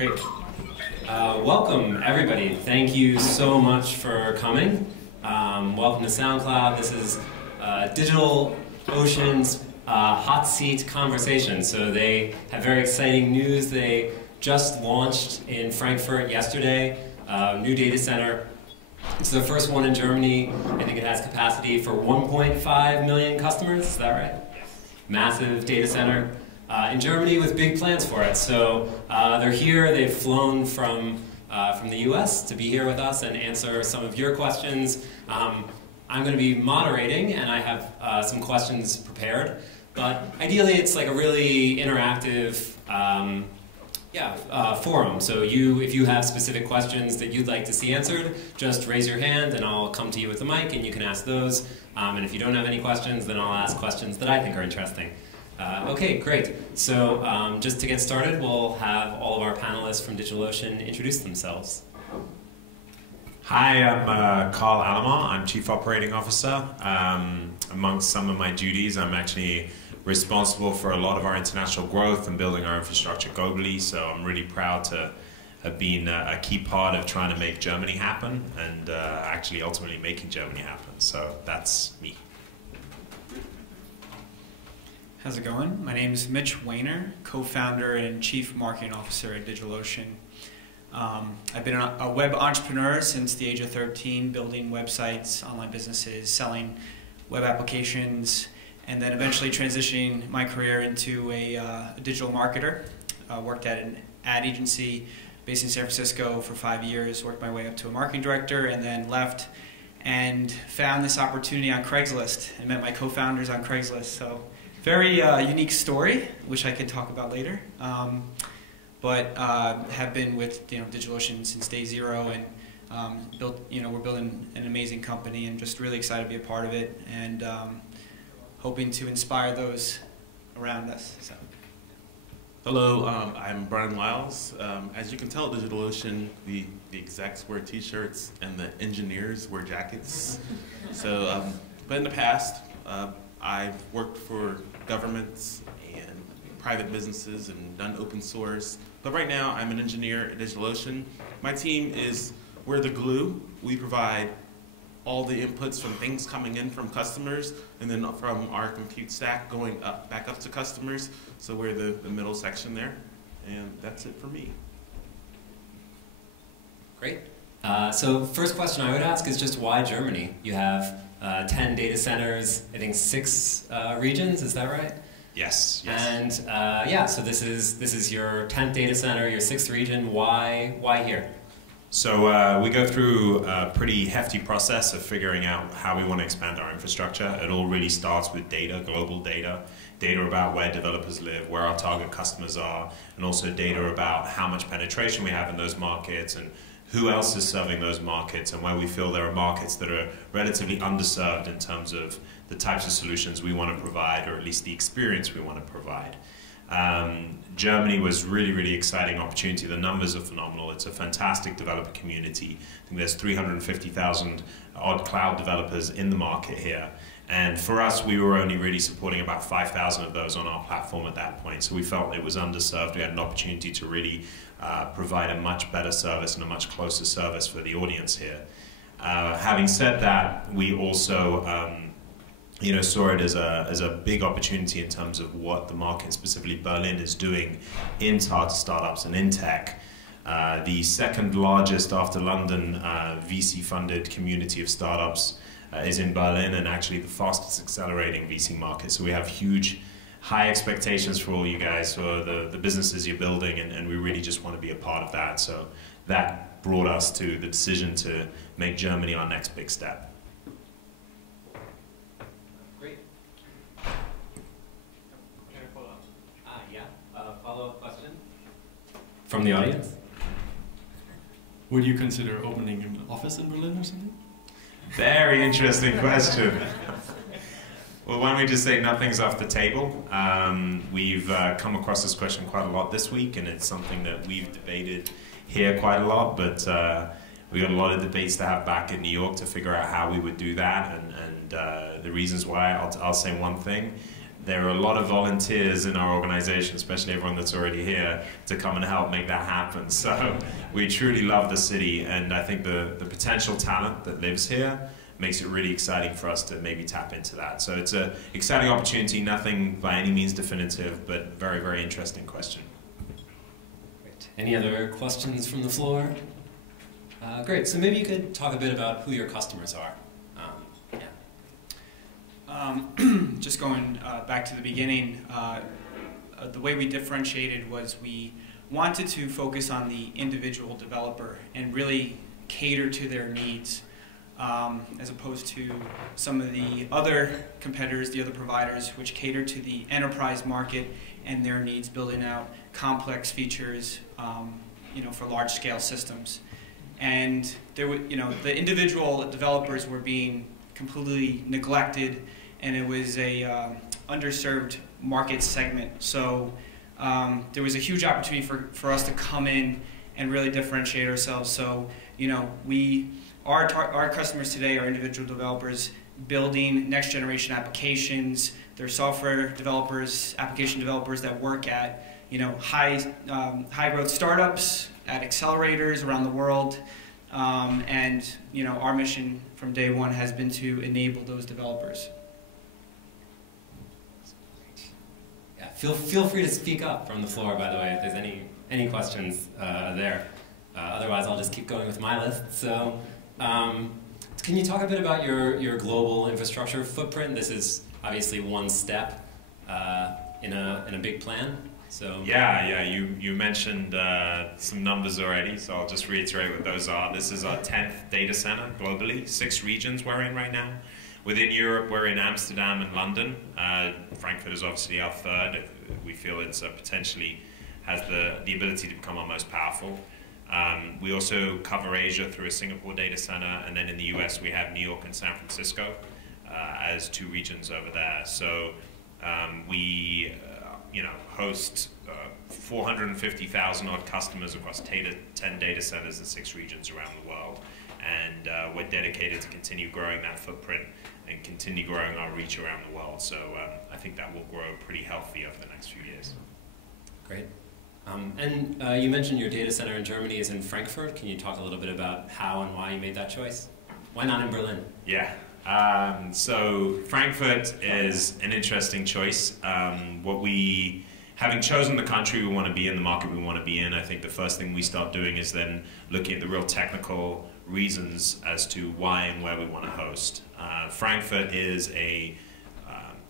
Great. Welcome, everybody. Thank you so much for coming. Welcome to SoundCloud. This is DigitalOcean's hot seat conversation. So they have very exciting news. They just launched in Frankfurt yesterday, new data center. It's the first one in Germany. I think it has capacity for 1.5 million customers. Is that right? Yes. Massive data center in Germany with big plans for it. So they're here. They've flown from the US to be here with us and answer some of your questions. I'm going to be moderating, and I have some questions prepared. But ideally, it's like a really interactive forum. So if you have specific questions that you'd like to see answered, just raise your hand and I'll come to you with the mic and you can ask those. And if you don't have any questions, then I'll ask questions that I think are interesting. Okay, great. So just to get started, we'll have all of our panelists from DigitalOcean introduce themselves. Hi, I'm Karl Alomar. I'm Chief Operating Officer. Amongst some of my duties, I'm actually responsible for a lot of our international growth and building our infrastructure globally, so I'm really proud to have been a key part of trying to make Germany happen and actually ultimately making Germany happen. So that's me. How's it going? My name is Mitch, Wainer, co-founder and chief marketing officer at DigitalOcean. I've been a web entrepreneur since the age of 13, building websites, online businesses, selling web applications, and then eventually transitioning my career into a digital marketer. Worked at an ad agency based in San Francisco for 5 years, worked my way up to a marketing director, and then left and found this opportunity on Craigslist and met my co-founders on Craigslist. So very unique story, which I could talk about later. But have been with DigitalOcean since day zero, and we're building an amazing company, and just really excited to be a part of it, and hoping to inspire those around us. So. Hello, I'm Bryan Liles. As you can tell, at DigitalOcean, the execs wear t-shirts and the engineers wear jackets. So, but in the past, I've worked for governments and private businesses and done open source. But right now, I'm an engineer at DigitalOcean. My team we're the glue. We provide all the inputs from things coming in from customers, and then from our compute stack going back up to customers. So we're the middle section there, and that's it for me. Great. So first question I would ask is just why Germany? You have 10 data centers, I think 6 regions, is that right? Yes. And so this is your 10th data center, your 6th region. Why here? So we go through a pretty hefty process of figuring out how we want to expand our infrastructure. It all really starts with data, global data about where developers live, where our target customers are, and also data about how much penetration we have in those markets and who else is serving those markets, and where we feel there are markets that are relatively underserved in terms of the types of solutions we want to provide, or at least the experience we want to provide. Germany was really, really exciting opportunity. The numbers are phenomenal. It's a fantastic developer community. I think there's 350,000 odd cloud developers in the market here. And for us, we were only really supporting about 5,000 of those on our platform at that point. So we felt it was underserved. We had an opportunity to really provide a much better service and a much closer service for the audience here. Having said that, we also saw it as a big opportunity in terms of what the market, specifically Berlin, is doing in startups and in tech. The second largest after London VC-funded community of startups is in Berlin, and actually the fastest accelerating VC market. So we have huge, high expectations for all you guys, for the businesses you're building, and we really just want to be a part of that. So that brought us to the decision to make Germany our next big step. Follow-up question from the audience? Would you consider opening an office in Berlin or something? Very interesting question. Well, why don't we just say nothing's off the table? We've come across this question quite a lot this week, and it's something that we've debated here quite a lot, but we got a lot of debates to have back in New York to figure out how we would do that, and the reasons why. I'll say one thing. there are a lot of volunteers in our organization, especially everyone that's already here, to come and help make that happen. So we truly love the city, and I think the potential talent that lives here makes it really exciting for us to maybe tap into that. So it's an exciting opportunity, nothing by any means definitive, but very, very interesting question. Great. Any other questions from the floor? Great, so maybe you could talk a bit about who your customers are. Just going back to the beginning, the way we differentiated was we wanted to focus on the individual developer and really cater to their needs, as opposed to some of the other competitors, the other providers, which cater to the enterprise market and their needs, building out complex features, for large-scale systems. And there were, the individual developers were being completely neglected, and it was a underserved market segment. So there was a huge opportunity for us to come in and really differentiate ourselves. So our customers today are individual developers building next generation applications. They're software developers, application developers that work at high growth startups, at accelerators around the world. And our mission from day one has been to enable those developers. Yeah, feel free to speak up from the floor, by the way, if there's any questions there. Otherwise, I'll just keep going with my list. So, can you talk a bit about your global infrastructure footprint? This is obviously one step in a big plan. So yeah, you mentioned some numbers already, so I'll just reiterate what those are. This is our 10th data center globally, 6 regions we're in right now. Within Europe, we're in Amsterdam and London. Frankfurt is obviously our 3rd. We feel it's potentially has the ability to become our most powerful. We also cover Asia through a Singapore data center, and then in the US we have New York and San Francisco as 2 regions over there. So we host 450,000 odd customers across 10 data centers in 6 regions around the world. And we're dedicated to continue growing that footprint and continue growing our reach around the world. So I think that will grow pretty healthy over the next few years. Great. And you mentioned your data center in Germany is in Frankfurt. Can you talk a little bit about how and why you made that choice? Why not in Berlin? Yeah. So Frankfurt is an interesting choice. Having chosen the country we want to be in, the market we want to be in, I think the first thing we start doing is then looking at the real technical reasons as to why and where we want to host. Frankfurt is a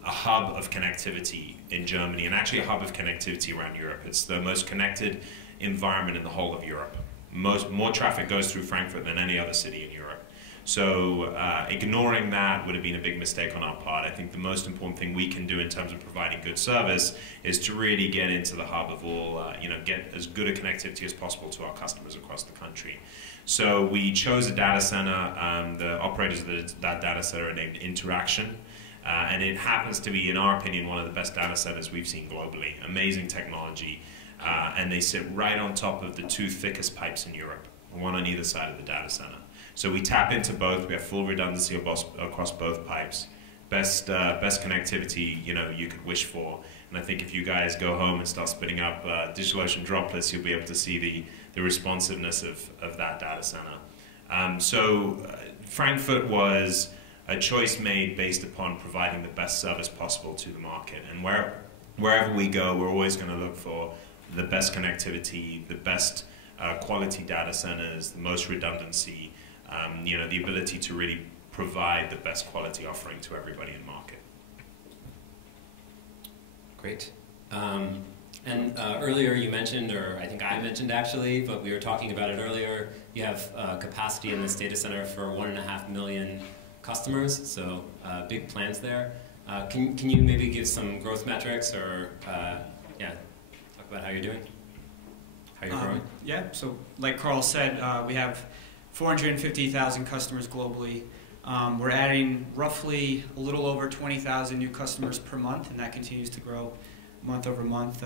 hub of connectivity in Germany, and actually a hub of connectivity around Europe. It's the most connected environment in the whole of Europe. More traffic goes through Frankfurt than any other city in Europe. So ignoring that would have been a big mistake on our part. I think the most important thing we can do in terms of providing good service is to really get into the hub of all, get as good a connectivity as possible to our customers across the country. So we chose a data center. The operators of that data center are named Interaction. And it happens to be, in our opinion, one of the best data centers we've seen globally. Amazing technology. And they sit right on top of the 2 thickest pipes in Europe, one on either side of the data center. So we tap into both. We have full redundancy across both pipes. Best connectivity you could wish for. And I think if you guys go home and start spinning up DigitalOcean droplets, you'll be able to see the responsiveness of that data center. So Frankfurt was a choice made based upon providing the best service possible to the market. And wherever we go, we're always going to look for the best connectivity, the best quality data centers, the most redundancy, the ability to really provide the best quality offering to everybody in market. Great. And earlier you mentioned, or I think I mentioned actually, but we were talking about it earlier, you have capacity in this data center for 1.5 million customers, so big plans there. Can you maybe give some growth metrics or talk about how you're doing? How you're growing? Yeah, so like Karl said, we have 450,000 customers globally. We're adding roughly a little over 20,000 new customers per month, and that continues to grow month over month.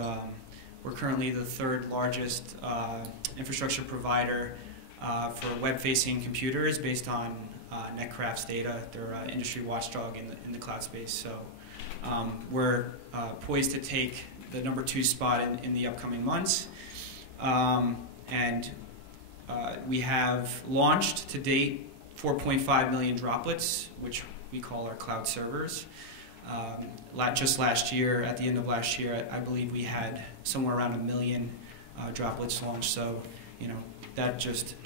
We're currently the 3rd largest infrastructure provider for web-facing computers based on Netcraft's data. They're an industry watchdog in the cloud space. So We're poised to take the #2 spot in the upcoming months. We have launched to date 4.5 million droplets, which we call our cloud servers. Just last year, at the end of last year, I believe we had somewhere around 1 million droplets launched. So, that just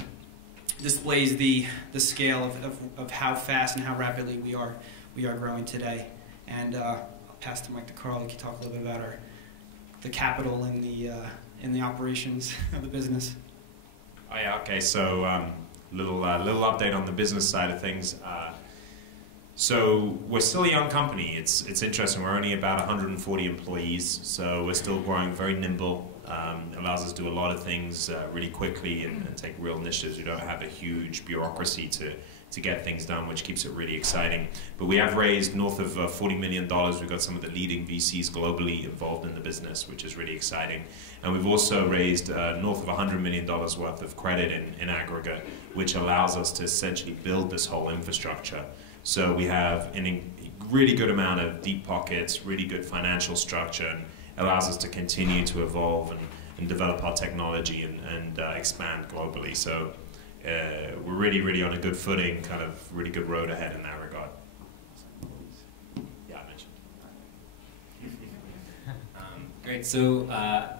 displays the scale of how fast and how rapidly we are growing today. And I'll pass the mic to Karl. He can talk a little bit about the capital and the operations of the business. Oh yeah, okay. So little update on the business side of things. So we're still a young company. It's interesting. We're only about 140 employees, so we're still growing very nimble. Allows us to do a lot of things really quickly and take real initiatives. We don't have a huge bureaucracy to get things done, which keeps it really exciting. But we have raised north of $40 million. We've got some of the leading VCs globally involved in the business, which is really exciting. And we've also raised north of $100 million worth of credit in aggregate, which allows us to essentially build this whole infrastructure. So we have a really good amount of deep pockets, really good financial structure, and allows us to continue to evolve and develop our technology and expand globally. So we're really, really on a good footing, kind of really good road ahead in that regard. Yeah, I mentioned. Great. So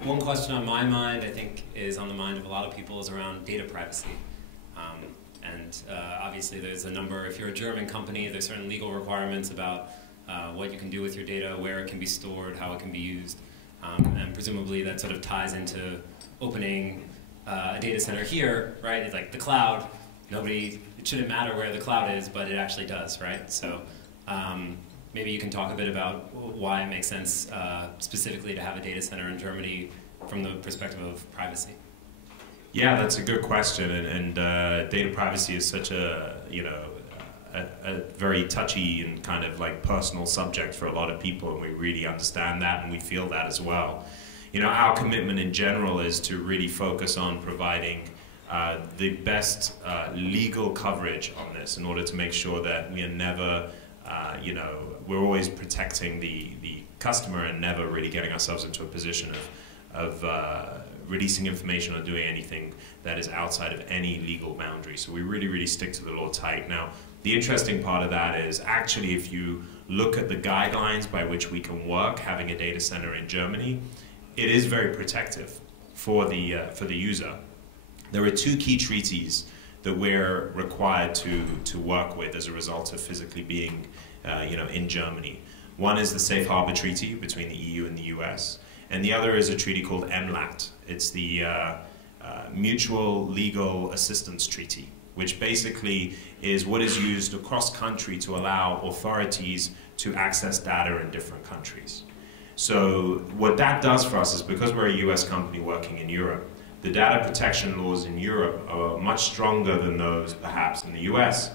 one question on my mind, I think, is on the mind of a lot of people, is around data privacy. Obviously there's a number, if you're a German company, there's certain legal requirements about what you can do with your data, where it can be stored, how it can be used. And presumably that sort of ties into opening a data center here, right? It's like the cloud. It shouldn't matter where the cloud is, but it actually does, right? So maybe you can talk a bit about why it makes sense specifically to have a data center in Germany from the perspective of privacy. Yeah, that's a good question, and data privacy is such a very touchy and kind of like personal subject for a lot of people, and we really understand that and we feel that as well. Our commitment in general is to really focus on providing the best legal coverage on this in order to make sure that we are never, we're always protecting the customer and never really getting ourselves into a position of releasing information or doing anything that is outside of any legal boundary. So we really, really stick to the law tight. Now, the interesting part of that is actually if you look at the guidelines by which we can work having a data center in Germany, it is very protective for the user. There are 2 key treaties that we're required to work with as a result of physically being in Germany. One is the Safe Harbor Treaty between the EU and the US, and the other is a treaty called MLAT. It's the Mutual Legal Assistance Treaty, which basically is what is used across country to allow authorities to access data in different countries. So what that does for us is, because we're a US company working in Europe, the data protection laws in Europe are much stronger than those perhaps in the US.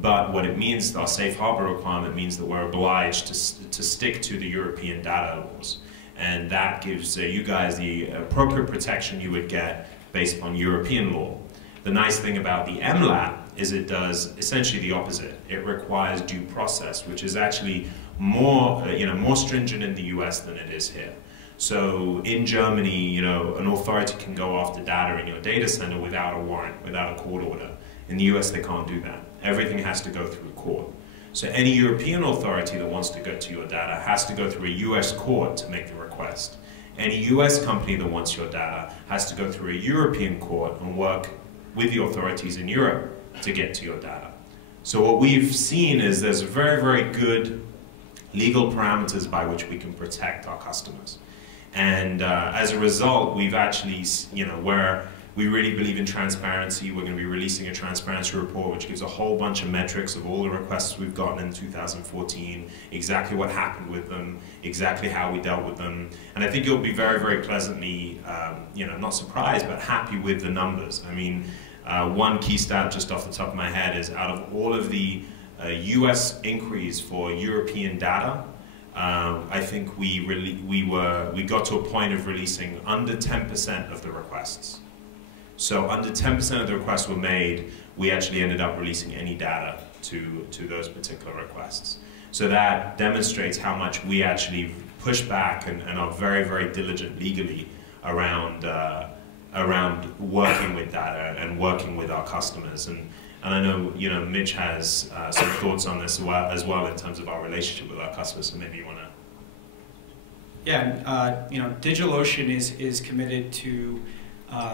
But what it means, our safe harbor requirement means that we're obliged to stick to the European data laws. And that gives you guys the appropriate protection you would get based on European law. The nice thing about the MLAT is it does essentially the opposite. It requires due process, which is actually more, more stringent in the US than it is here. So in Germany, an authority can go after data in your data center without a warrant, without a court order. In the US, they can't do that. Everything has to go through court. So any European authority that wants to get to your data has to go through a US court to make the request. Any US company that wants your data has to go through a European court and work with the authorities in Europe to get to your data. So what we've seen is there's very, very good legal parameters by which we can protect our customers. And as a result, we've actually, where we really believe in transparency, we're going to be releasing a transparency report which gives a whole bunch of metrics of all the requests we've gotten in 2014, exactly what happened with them, exactly how we dealt with them. And I think you'll be very, very pleasantly, not surprised, but happy with the numbers. I mean, one key stat just off the top of my head is out of all of the US inquiries for European data, I think we got to a point of releasing under 10% of the requests. So under 10% of the requests were made, we actually ended up releasing any data to those particular requests. So that demonstrates how much we actually push back and are very, very diligent legally around working with data and working with our customers. And I know, Mitch has some thoughts on this as well in terms of our relationship with our customers. So maybe you want to. Yeah, DigitalOcean is committed to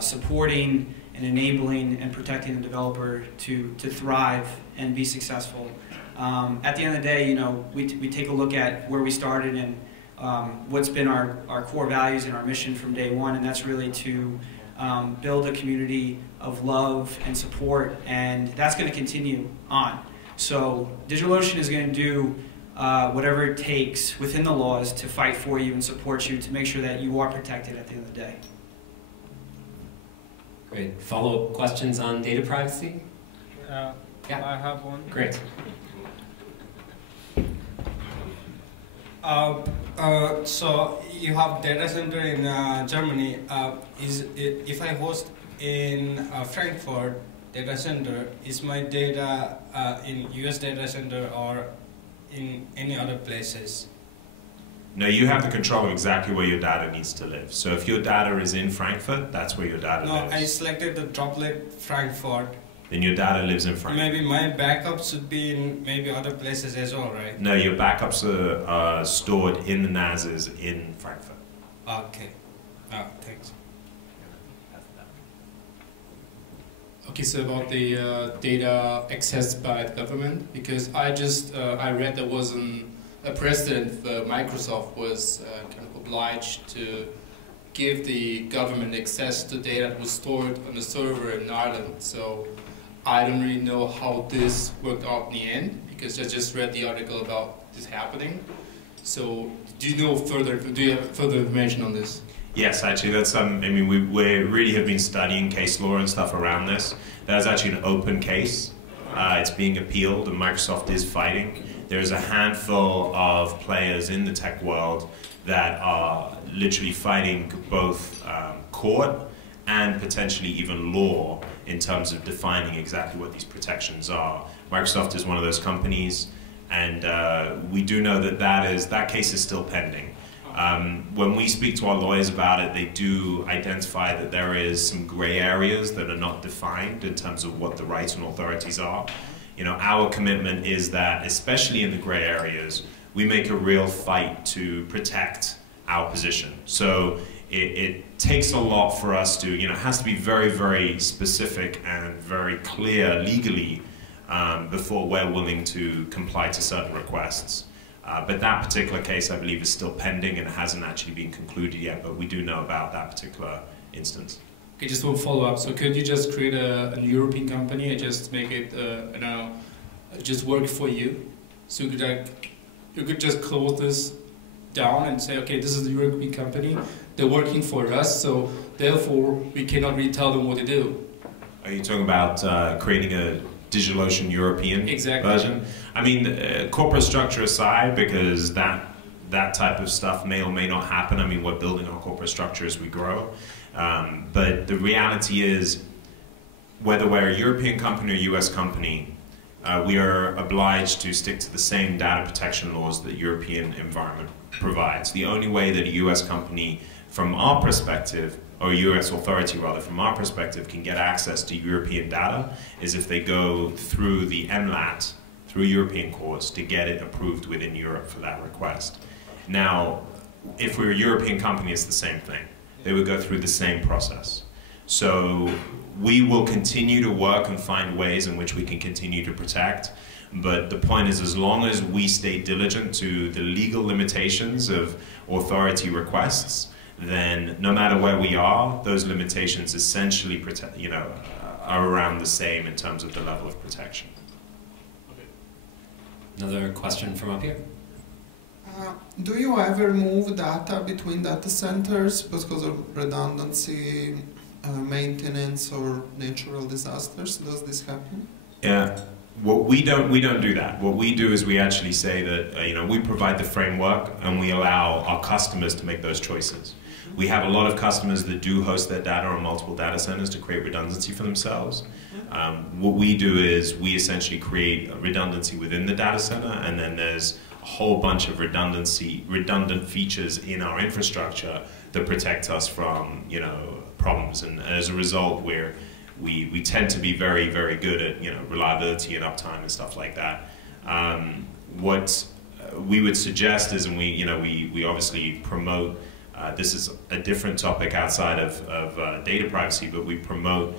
supporting and enabling and protecting the developer to thrive and be successful. At the end of the day, we take a look at where we started and what's been our core values and our mission from day one, and that's really to build a community of love and support, and that's going to continue on. So DigitalOcean is going to do whatever it takes within the laws to fight for you and support you to make sure that you are protected at the end of the day. Great. Follow-up questions on data privacy? Yeah. I have one. Great. So you have data center in Germany. If I host in Frankfurt data center, is my data in US data center or in any other places? No, you have the control of exactly where your data needs to live. So if your data is in Frankfurt, that's where your data lives. No, I selected the droplet Frankfurt. Then your data lives in Frankfurt. Maybe my backup should be in maybe other places as well, right? No, your backups are stored in the NASs in Frankfurt. Okay. Oh, thanks. Okay, so about the data accessed by the government, because I read there was a precedent where Microsoft was kind of obliged to give the government access to data that was stored on the server in Ireland. So I don't really know how this worked out in the end, because I just read the article about this happening. So do you have further information on this? Yes, actually, that's we really have been studying case law and stuff around this. That's actually an open case. It's being appealed, and Microsoft is fighting. There's a handful of players in the tech world that are literally fighting both court and potentially even law in terms of defining exactly what these protections are. Microsoft is one of those companies, and we do know that case is still pending. When we speak to our lawyers about it, they do identify that there is some gray areas that are not defined in terms of what the rights and authorities are. Our commitment is that, especially in the gray areas, we make a real fight to protect our position. So it takes a lot for us to, it has to be very, very specific and very clear legally before we're willing to comply to certain requests. But that particular case, I believe, is still pending and hasn't actually been concluded yet, but we do know about that particular instance. Okay, just one follow-up. So could you just create a European company and just make it, just work for you? So you could just close this down and say, okay, this is the European company, they're working for us, so therefore we cannot really tell them what to do. Are you talking about creating a DigitalOcean European version? I mean, corporate structure aside, because that type of stuff may or may not happen. I mean, we're building our corporate structure as we grow. But the reality is, whether we're a European company or a US company, we are obliged to stick to the same data protection laws that European environment provides. The only way that a US company, from our perspective, or a US authority rather, from our perspective, can get access to European data is if they go through the MLAT, through European courts, to get it approved within Europe for that request. Now, if we're a European company, it's the same thing. They would go through the same process. So we will continue to work and find ways in which we can continue to protect, but the point is, as long as we stay diligent to the legal limitations of authority requests, then no matter where we are, those limitations essentially are around the same in terms of the level of protection. Another question from up here. Do you ever move data between data centers because of redundancy, maintenance, or natural disasters? Does this happen? Yeah. We don't do that. What we do is we actually say that we provide the framework and we allow our customers to make those choices. We have a lot of customers that do host their data on multiple data centers to create redundancy for themselves. What we do is we essentially create a redundancy within the data center, and then there's a whole bunch of redundant features in our infrastructure that protect us from, you know, problems. And as a result, we tend to be very, very good at, you know, reliability and uptime and stuff like that. What we would suggest is, and we obviously promote, this is a different topic outside of data privacy, but we promote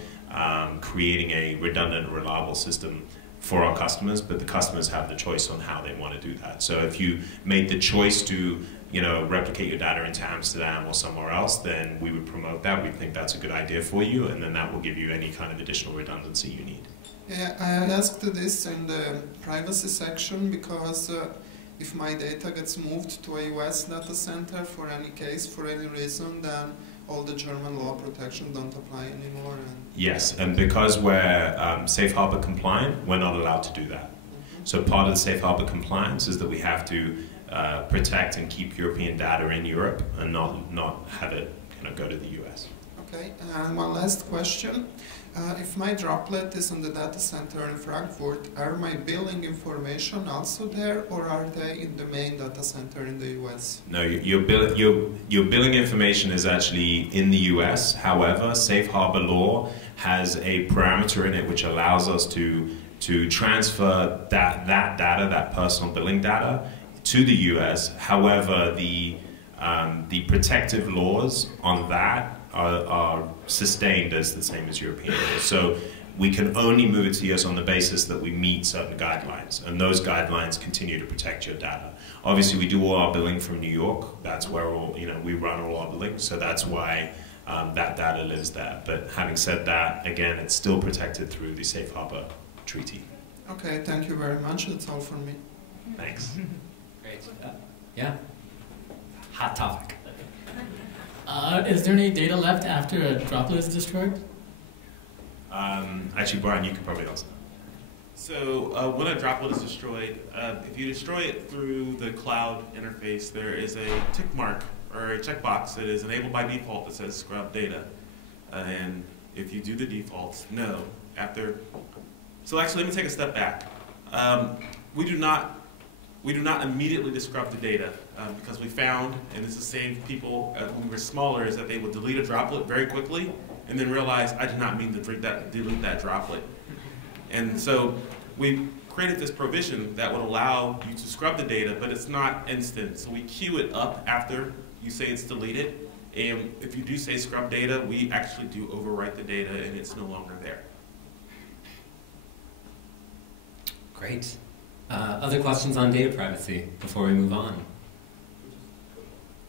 creating a redundant, reliable system for our customers, but the customers have the choice on how they want to do that. So if you made the choice to, you know, replicate your data into Amsterdam or somewhere else, then we would promote that. We think that's a good idea for you, and then that will give you any kind of additional redundancy you need. Yeah, I asked this in the privacy section because if my data gets moved to a US data center for any case, for any reason, then all the German law protections don't apply anymore. Yes, and because we're safe harbor compliant, we're not allowed to do that. So part of the safe harbor compliance is that we have to protect and keep European data in Europe and not have it go to the US. Okay, and one last question. If my droplet is in the data center in Frankfurt, are my billing information also there, or are they in the main data center in the US? No, your billing information is actually in the US. However, safe harbor law has a parameter in it which allows us to transfer that data, that personal billing data, to the US. However, the protective laws on that are sustained as the same as European laws. So we can only move it to the US on the basis that we meet certain guidelines, and those guidelines continue to protect your data. Obviously, we do all our billing from New York. That's where we run all our billing, so that's why that data lives there. But having said that, again, it's still protected through the Safe Harbor Treaty. Okay, thank you very much. That's all from me. Thanks. Great. Yeah. Hot topic. Is there any data left after a droplet is destroyed? Actually, Bryan, you could probably answer. So when a droplet is destroyed, if you destroy it through the cloud interface, there is a tick mark or a checkbox that is enabled by default that says scrub data. And if you do the defaults, no. So actually, let me take a step back. We do not immediately scrub the data because we found, and this is saved people when we were smaller, is that they would delete a droplet very quickly and then realize, I did not mean to delete that droplet. And so we created this provision that would allow you to scrub the data, but it's not instant. So we queue it up after you say it's deleted. And if you do say scrub data, we actually do overwrite the data and it's no longer there. Great. Other questions on data privacy before we move on?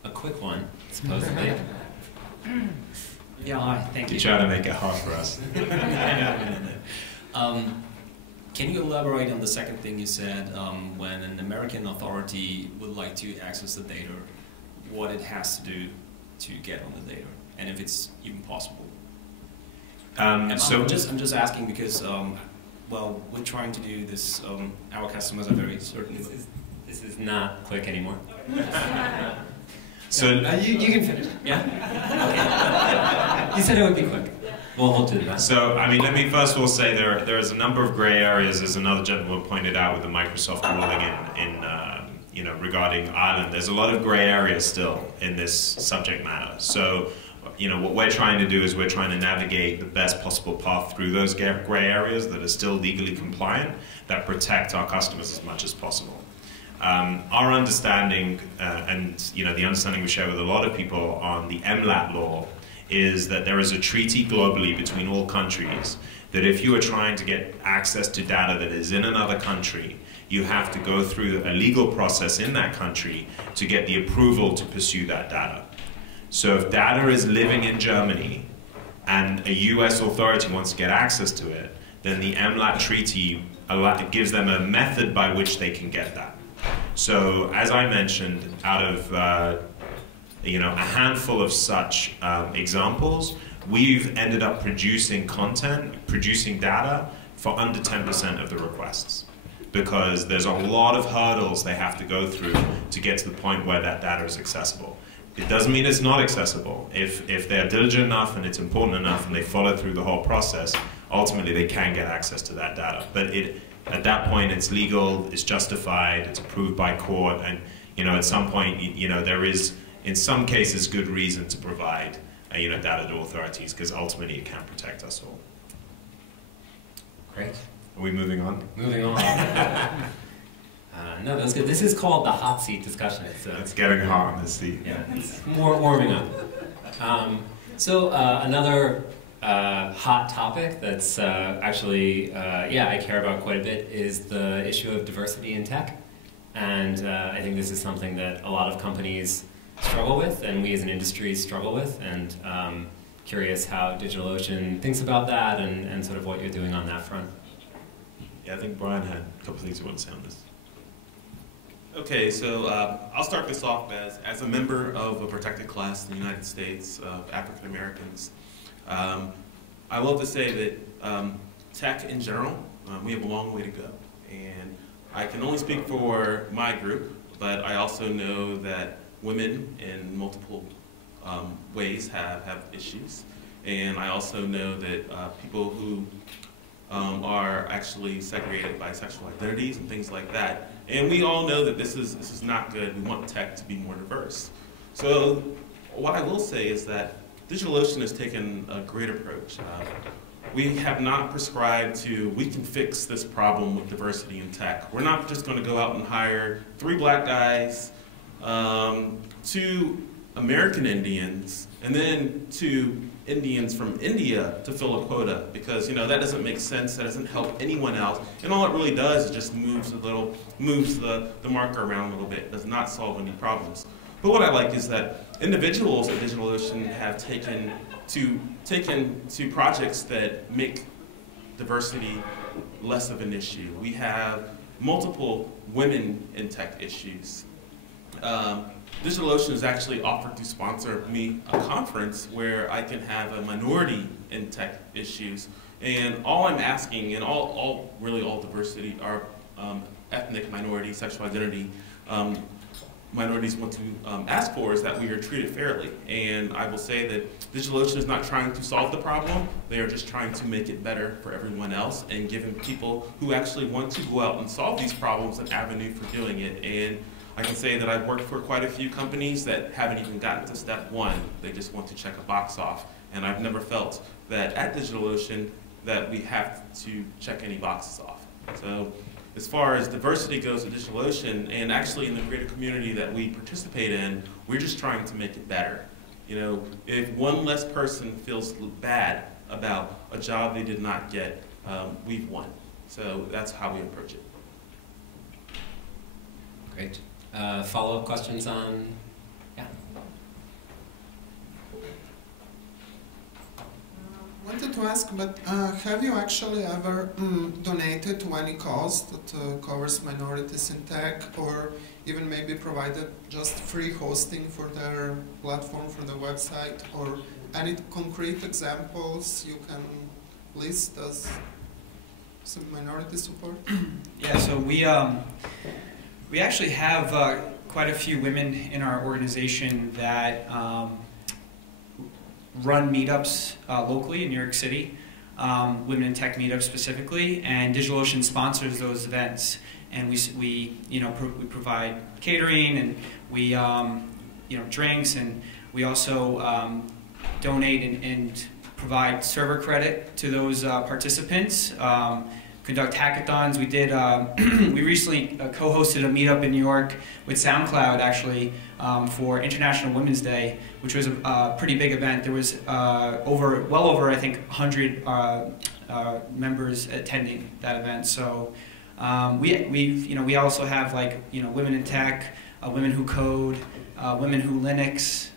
A quick one, supposedly. Yeah, hi, thank you. You try to make it hard for us. Can you elaborate on the second thing you said, when an American authority would like to access the data, what it has to do to get on the data, and if it's even possible? I'm just asking because, well, we're trying to do this, our customers are very certain. This is not quick anymore. So you can finish. Yeah? Okay. You said it would be quick. We'll hold to that. So, I mean, let me first of all say there is a number of gray areas, as another gentleman pointed out with the Microsoft ruling regarding Ireland. There's a lot of gray areas still in this subject matter. So, what we're trying to do is we're trying to navigate the best possible path through those gray areas that are still legally compliant, that protect our customers as much as possible. Our understanding, and the understanding we share with a lot of people on the MLAT law, is that there is a treaty globally between all countries that if you are trying to get access to data that is in another country, you have to go through a legal process in that country to get the approval to pursue that data. So if data is living in Germany and a US authority wants to get access to it, then the MLAT treaty gives them a method by which they can get that. So as I mentioned, out of a handful of such examples, we've ended up producing data for under 10% of the requests, because there's a lot of hurdles they have to go through to get to the point where that data is accessible. It doesn't mean it's not accessible. If they're diligent enough and it's important enough and they follow through the whole process, ultimately they can get access to that data. But at that point, it's legal, it's justified, it's approved by court, and at some point, there is, in some cases, good reason to provide data to authorities, because ultimately it can protect us all. Great. Are we moving on? Moving on. No, that's good. This is called the hot seat discussion. It's getting hot on this seat. Yeah, it's more warming up. Another hot topic that's actually, I care about quite a bit is the issue of diversity in tech. And I think this is something that a lot of companies struggle with, and we as an industry struggle with. And curious how DigitalOcean thinks about that and sort of what you're doing on that front. Yeah, I think Bryan had a couple of things he wanted to say on this. Okay, so I'll start this off as a member of a protected class in the United States of African Americans. I love to say that tech in general, we have a long way to go. And I can only speak for my group, but I also know that women in multiple ways have issues. And I also know that people who are actually segregated by sexual identities and things like that. And we all know that this is not good. We want tech to be more diverse. So what I will say is that DigitalOcean has taken a great approach. We have not prescribed to, we can fix this problem with diversity in tech. We're not just going to go out and hire 3 black guys, 2 American Indians, and then 2 Indians from India to fill a quota, because that doesn't make sense. That doesn't help anyone else, and all it really does is just moves the marker around a little bit. It does not solve any problems. But what I like is that individuals at DigitalOcean have taken to projects that make diversity less of an issue. We have multiple women in tech issues. DigitalOcean has actually offered to sponsor me a conference where I can have a minority in tech issues. And all I'm asking, and all diversity, are ethnic minorities, sexual identity minorities want to ask for, is that we are treated fairly. And I will say that DigitalOcean is not trying to solve the problem. They are just trying to make it better for everyone else and giving people who actually want to go out and solve these problems an avenue for doing it. And I can say that I've worked for quite a few companies that haven't even gotten to step 1. They just want to check a box off. And I've never felt that at DigitalOcean that we have to check any boxes off. So as far as diversity goes at DigitalOcean, and actually in the creative community that we participate in, we're just trying to make it better. If one less person feels bad about a job they did not get, we've won. So that's how we approach it. Great. Follow-up questions on, yeah. Wanted to ask, but have you actually ever donated to any cause that covers minorities in tech, or even maybe provided just free hosting for their platform, for the website, or any concrete examples you can list as some minority support? Yeah, so we actually have quite a few women in our organization that run meetups locally in New York City, women in tech meetups specifically, and DigitalOcean sponsors those events. And we provide catering, and we drinks, and we also donate and provide server credit to those participants. Conduct hackathons. We did. We recently co-hosted a meetup in New York with SoundCloud, actually, for International Women's Day, which was a pretty big event. There was well over I think 100 members attending that event. So we also have women in tech, women who code, women who Linux.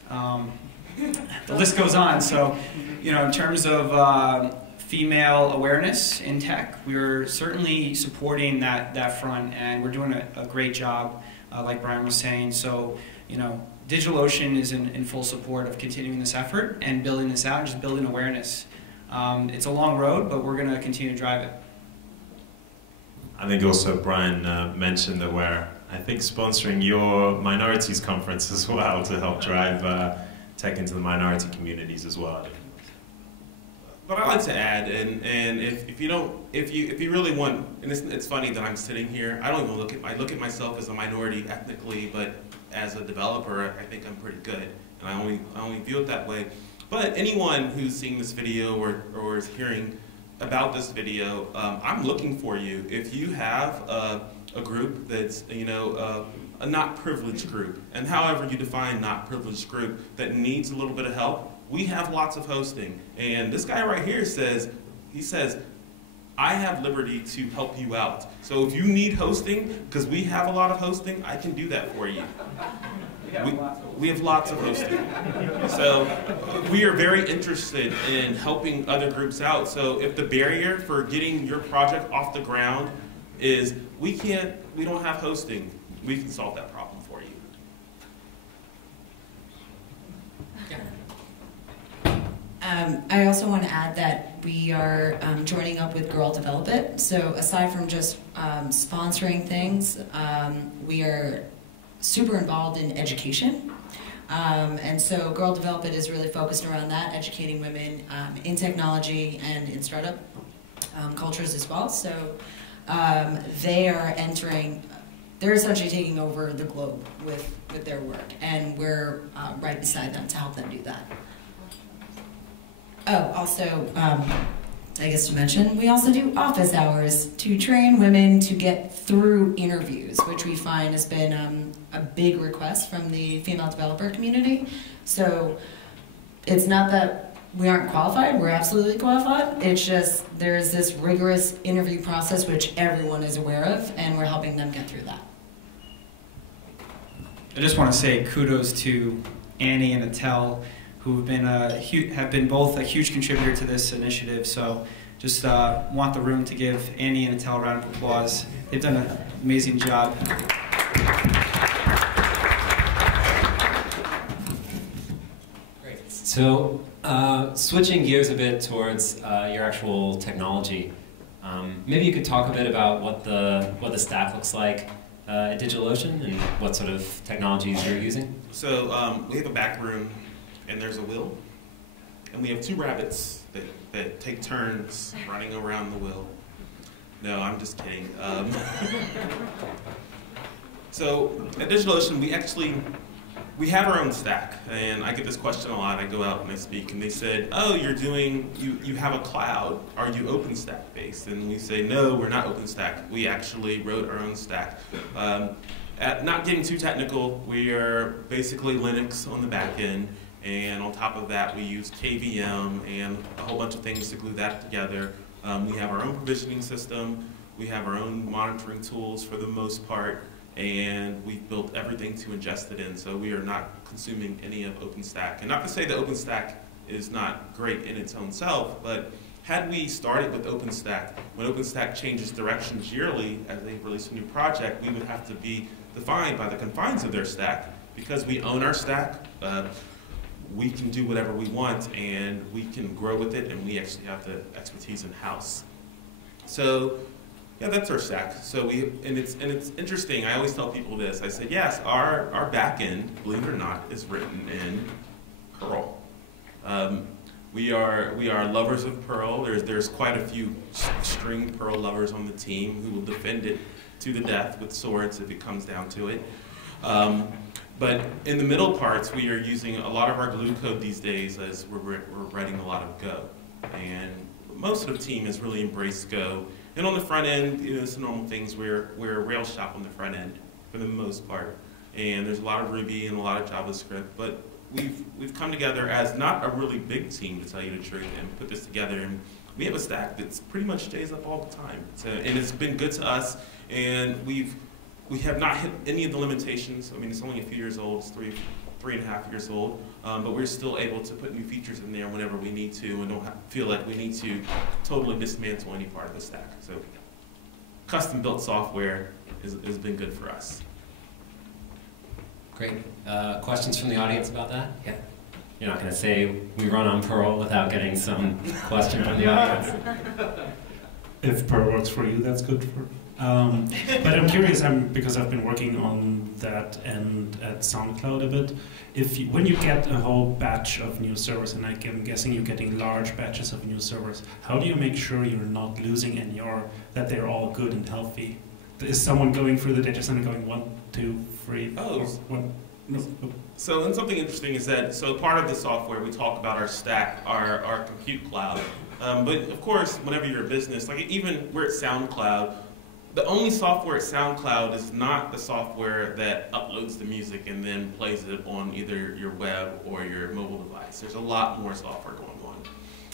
The list goes on. So in terms of female awareness in tech, we're certainly supporting that front, and we're doing a great job, like Bryan was saying. So, DigitalOcean is in full support of continuing this effort and building this out, and just building awareness. It's a long road, but we're going to continue to drive it. I think also Bryan mentioned that we're I think sponsoring your minorities conference as well to help drive tech into the minority communities as well. But I like to add, and if you really want, and it's funny that I'm sitting here. I don't even I look at myself as a minority ethnically, but as a developer, I think I'm pretty good, and I only view it that way. But anyone who's seeing this video or is hearing about this video, I'm looking for you. If you have a group that's a not privileged group, and however you define not privileged group that needs a little bit of help, we have lots of hosting. And this guy right here says, I have liberty to help you out. So if you need hosting, because we have a lot of hosting, I can do that for you. We have lots of hosting. So we are very interested in helping other groups out. So if the barrier for getting your project off the ground is we don't have hosting, we can solve that problem for you. I also want to add that we are joining up with Girl Develop It. So aside from just sponsoring things, we are super involved in education. And so Girl Develop It is really focused around that, educating women in technology and in startup cultures as well. So they're essentially taking over the globe with their work, and we're right beside them to help them do that. Oh, also, I guess to mention, we also do office hours to train women to get through interviews, which we find has been a big request from the female developer community. So it's not that we aren't qualified, we're absolutely qualified. It's just there's this rigorous interview process which everyone is aware of, and we're helping them get through that. I just want to say kudos to Annie and Attell, who have been both a huge contributor to this initiative. So just want the room to give Annie and Attell a round of applause. They've done an amazing job. Great. So switching gears a bit towards your actual technology, maybe you could talk a bit about what the stack looks like at DigitalOcean and what sort of technologies you're using. So we have a back room, and there's a wheel, and we have two rabbits that take turns running around the wheel. No, I'm just kidding. So at DigitalOcean, we have our own stack, and I get this question a lot. I go out and I speak, and they said, "Oh, you have a cloud. Are you OpenStack based?" And we say, "No, we're not OpenStack. We actually wrote our own stack." Not getting too technical, we are basically Linux on the back end. And on top of that, we use KVM and a whole bunch of things to glue that together. We have our own provisioning system. We have our own monitoring tools for the most part. And we've built everything to ingest it in. So we are not consuming any of OpenStack. And not to say that OpenStack is not great in its own self, but had we started with OpenStack, when OpenStack changes directions yearly as they release a new project, we would have to be defined by the confines of their stack. Because we own our stack, we can do whatever we want, and we can grow with it, and we actually have the expertise in-house. So, yeah, that's our stack. So and it's interesting. I always tell people this. I say, yes, our back end, believe it or not, is written in Perl. We are lovers of Perl. There's quite a few extreme Perl lovers on the team who will defend it to the death with swords if it comes down to it. But in the middle parts, we are using a lot of our glue code these days as we're writing a lot of Go. And most of the team has really embraced Go. And on the front end, it's the normal things. We're a Rails shop on the front end for the most part. And there's a lot of Ruby and a lot of JavaScript. But we've come together as not a really big team, to tell you the truth, and put this together. And we have a stack that's pretty much stays up all the time. So, and it's been good to us. And we have not hit any of the limitations. I mean, it's only a few years old. It's 3.5 years old. But we're still able to put new features in there whenever we need to, and don't feel like we need to totally dismantle any part of the stack. So custom-built software has been good for us. Great. Questions from the audience about that? Yeah. You're not going to say we run on Perl without getting some question from the audience. If Perl works for you, that's good But I'm curious, because I've been working on that end at SoundCloud a bit. When you get a whole batch of new servers, and I'm guessing you're getting large batches of new servers, how do you make sure you're not losing any, or that they're all good and healthy? Is someone going through the data center going 1, 2, 3, 4, 1? No. So, and something interesting is that, so part of the software, we talk about our stack, our compute cloud. But of course, whenever you're a business, like even we're at SoundCloud, the only software at SoundCloud is not the software that uploads the music and then plays it on either your web or your mobile device. There's a lot more software going on.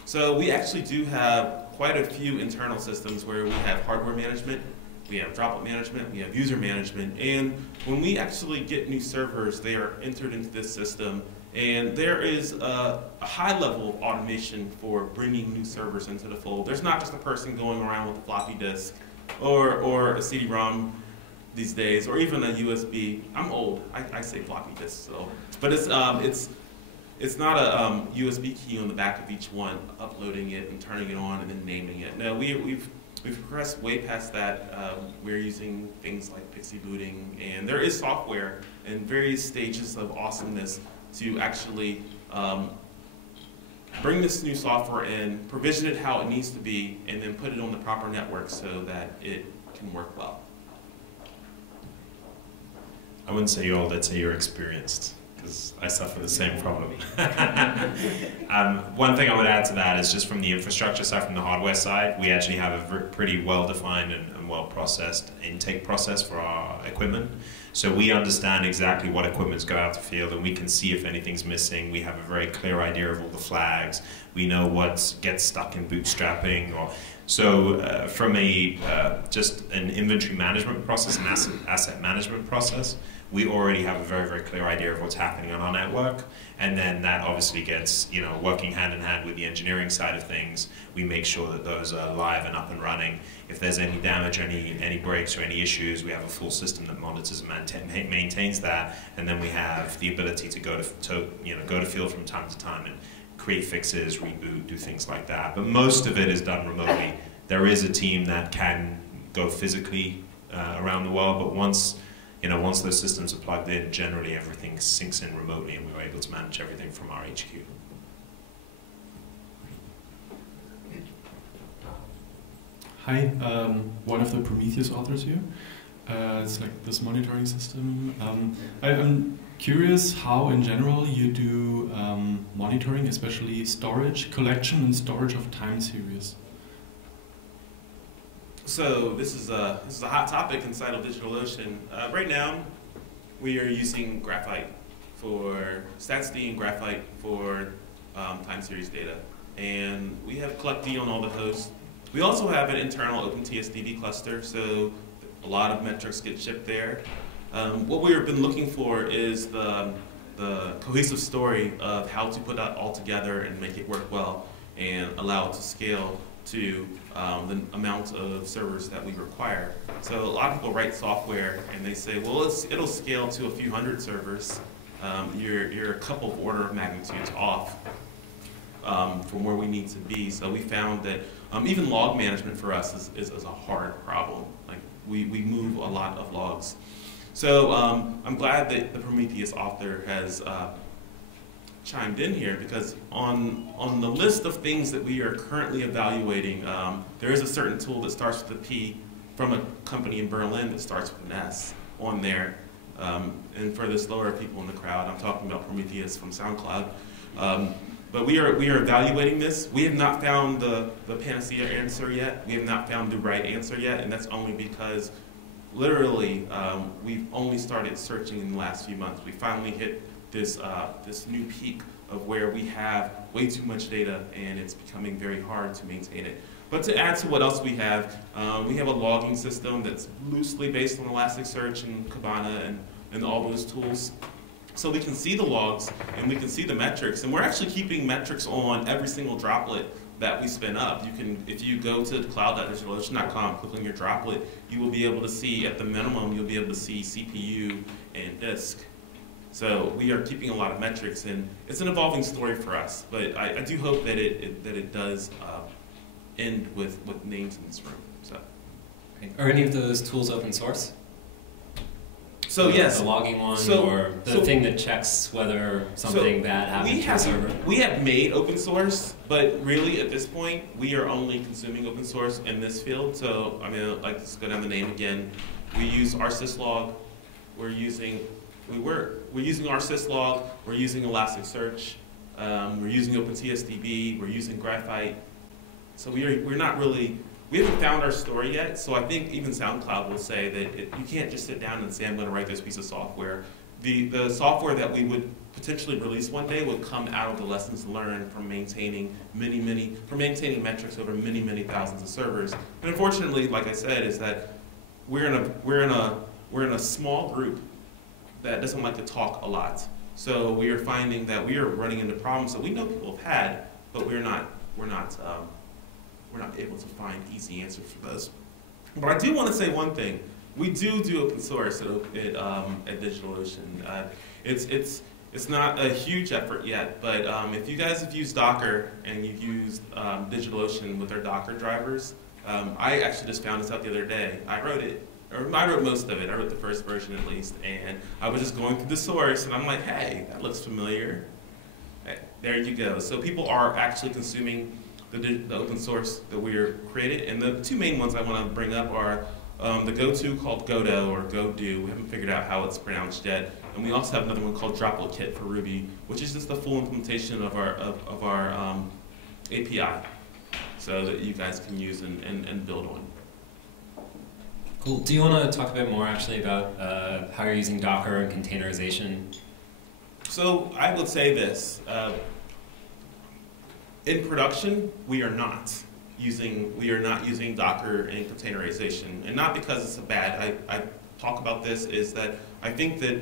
So we actually do have quite a few internal systems where we have hardware management, we have droplet management, we have user management, and when we actually get new servers, they are entered into this system, and there is a high level of automation for bringing new servers into the fold. There's not just a person going around with a floppy disk or a CD-ROM these days, or even a USB. I'm old. I say floppy disk, so, but it's not a USB key on the back of each one, uploading it and turning it on and then naming it. No, we've progressed way past that. We're using things like Pixie booting, and there is software in various stages of awesomeness to actually bring this new software in, provision it how it needs to be, and then put it on the proper network so that it can work well. I wouldn't say you're old, I'd say you're experienced, because I suffer the same problem. One thing I would add to that is just from the infrastructure side, from the hardware side, we actually have a pretty well-defined and well-processed intake process for our equipment. So we understand exactly what equipments go out to field, and we can see if anything's missing. We have a very clear idea of all the flags. We know what gets stuck in bootstrapping. So from just an inventory management process, an asset management process, we already have a very, very clear idea of what's happening on our network. And then that obviously gets, working hand in hand with the engineering side of things. We make sure that those are live and up and running. If there's any damage, any breaks or any issues, we have a full system that monitors and maintains that. And then we have the ability to go to field from time to time and create fixes, reboot, do things like that. But most of it is done remotely. There is a team that can go physically around the world, but once those systems are plugged in, generally everything syncs in remotely, and we're able to manage everything from our HQ. Hi, one of the Prometheus authors here. It's like this monitoring system. I'm curious how, in general, you do monitoring, especially storage, collection and storage of time series. So this is a hot topic inside of DigitalOcean. Right now, we are using Graphite for StatsD and Graphite for time series data, and we have collectD on all the hosts. We also have an internal OpenTSDB cluster, so a lot of metrics get shipped there. What we've been looking for is the cohesive story of how to put that all together and make it work well and allow it to scale to the amount of servers that we require. So a lot of people write software and they say, well, it'll scale to a few hundred servers. You're a couple of order of magnitudes off from where we need to be. So we found that even log management for us is a hard problem. Like we move a lot of logs. So I'm glad that the Prometheus author has chimed in here, because on the list of things that we are currently evaluating, there is a certain tool that starts with a P from a company in Berlin that starts with an S on there. And for the slower people in the crowd, I'm talking about Prometheus from SoundCloud. But we are evaluating this. We have not found the panacea answer yet. We have not found the right answer yet, and that's only because literally we've only started searching in the last few months. We finally hit this new peak of where we have way too much data and it's becoming very hard to maintain it. But to add to what else we have a logging system that's loosely based on Elasticsearch and Kibana and all those tools. So we can see the logs and we can see the metrics, and we're actually keeping metrics on every single droplet that we spin up. If you go to cloud.digitalocean.com, click on your droplet, you will be able to see, at the minimum, you'll be able to see CPU and disk. So we are keeping a lot of metrics, and it's an evolving story for us. But I do hope that it does end with names in this room. So. Are any of those tools open source? So yes, the logging one, or the thing that checks whether something bad happens to the server. We have made open source, but really at this point we are only consuming open source in this field. So I mean, like, let's go down the name again. We use our syslog. We're using our syslog. We're using Elasticsearch. We're using OpenTSDB. We're using Graphite. So we're not really. We haven't found our story yet, so I think even SoundCloud will say that you can't just sit down and say, I'm going to write this piece of software. The software that we would potentially release one day would come out of the lessons learned from maintaining metrics over many thousands of servers. And unfortunately, like I said, is that we're in a small group that doesn't like to talk a lot. So we are finding that we are running into problems that we know people have had, but we're not able to find easy answers for those. But I do want to say one thing. We do open source at DigitalOcean. It's not a huge effort yet, but if you guys have used Docker and you've used DigitalOcean with their Docker drivers, I actually just found this out the other day. I wrote most of it. I wrote the first version at least, and I was just going through the source, and I'm like, hey, that looks familiar. There you go. So people are actually consuming the open source that we created, and the two main ones I want to bring up are the go-to called Godot or Godot. We haven't figured out how it's pronounced yet, and we also have another one called Droplet Kit for Ruby, which is just the full implementation of our API, so that you guys can use and build on. Cool. Do you want to talk a bit more actually about how you're using Docker and containerization? So I would say this. In production, we are not using Docker and containerization, and not because it's a bad. I talk about this is that I think that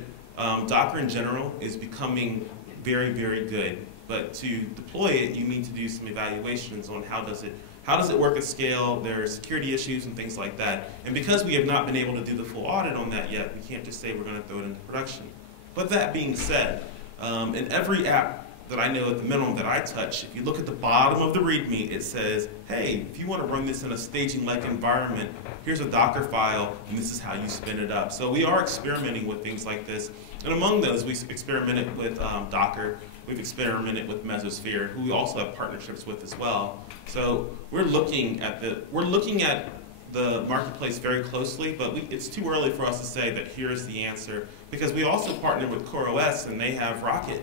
Docker in general is becoming very good, but to deploy it, you need to do some evaluations on how does it work at scale. There are security issues and things like that, and because we have not been able to do the full audit on that yet, we can't just say we're going to throw it into production. But that being said, in every app that I know at the minimum that I touch, if you look at the bottom of the README, it says, hey, if you want to run this in a staging-like environment, here's a Docker file, and this is how you spin it up. So we are experimenting with things like this. And among those, we experimented with Docker. We've experimented with Mesosphere, who we also have partnerships with as well. So we're looking at the marketplace very closely, but it's too early for us to say that here's the answer, because we also partner with CoreOS, and they have Rocket.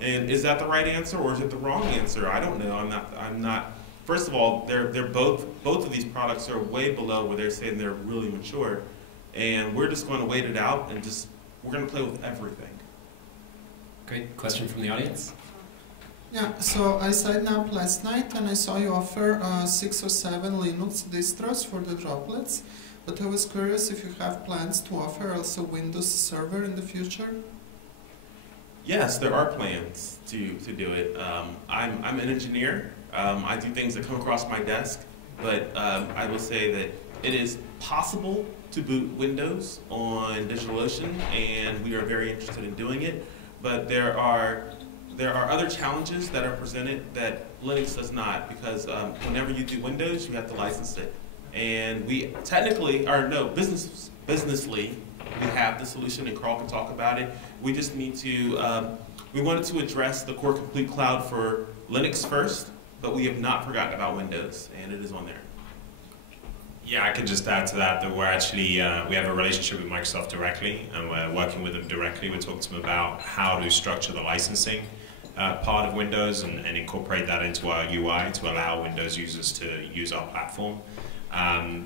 And is that the right answer or is it the wrong answer? I don't know. I'm not. First of all, they're both of these products are way below where they're saying they're really mature, and we're just going to wait it out and we're going to play with everything. Great question from the audience. Yeah. So I signed up last night and I saw you offer 6 or 7 Linux distros for the droplets, but I was curious if you have plans to offer also Windows Server in the future. Yes, there are plans to do it. I'm an engineer. I do things that come across my desk, but I will say that it is possible to boot Windows on DigitalOcean, and we are very interested in doing it. But there are other challenges that are presented that Linux does not, because whenever you do Windows, you have to license it, and we technically, or no, businessly. We have the solution, and Karl can talk about it. We just need to, we wanted to address the Core Complete Cloud for Linux first, but we have not forgotten about Windows, and it is on there. Yeah, I can just add to that we're actually, we have a relationship with Microsoft directly, and we're working with them directly. We're talking to them about how to structure the licensing part of Windows and incorporate that into our UI to allow Windows users to use our platform.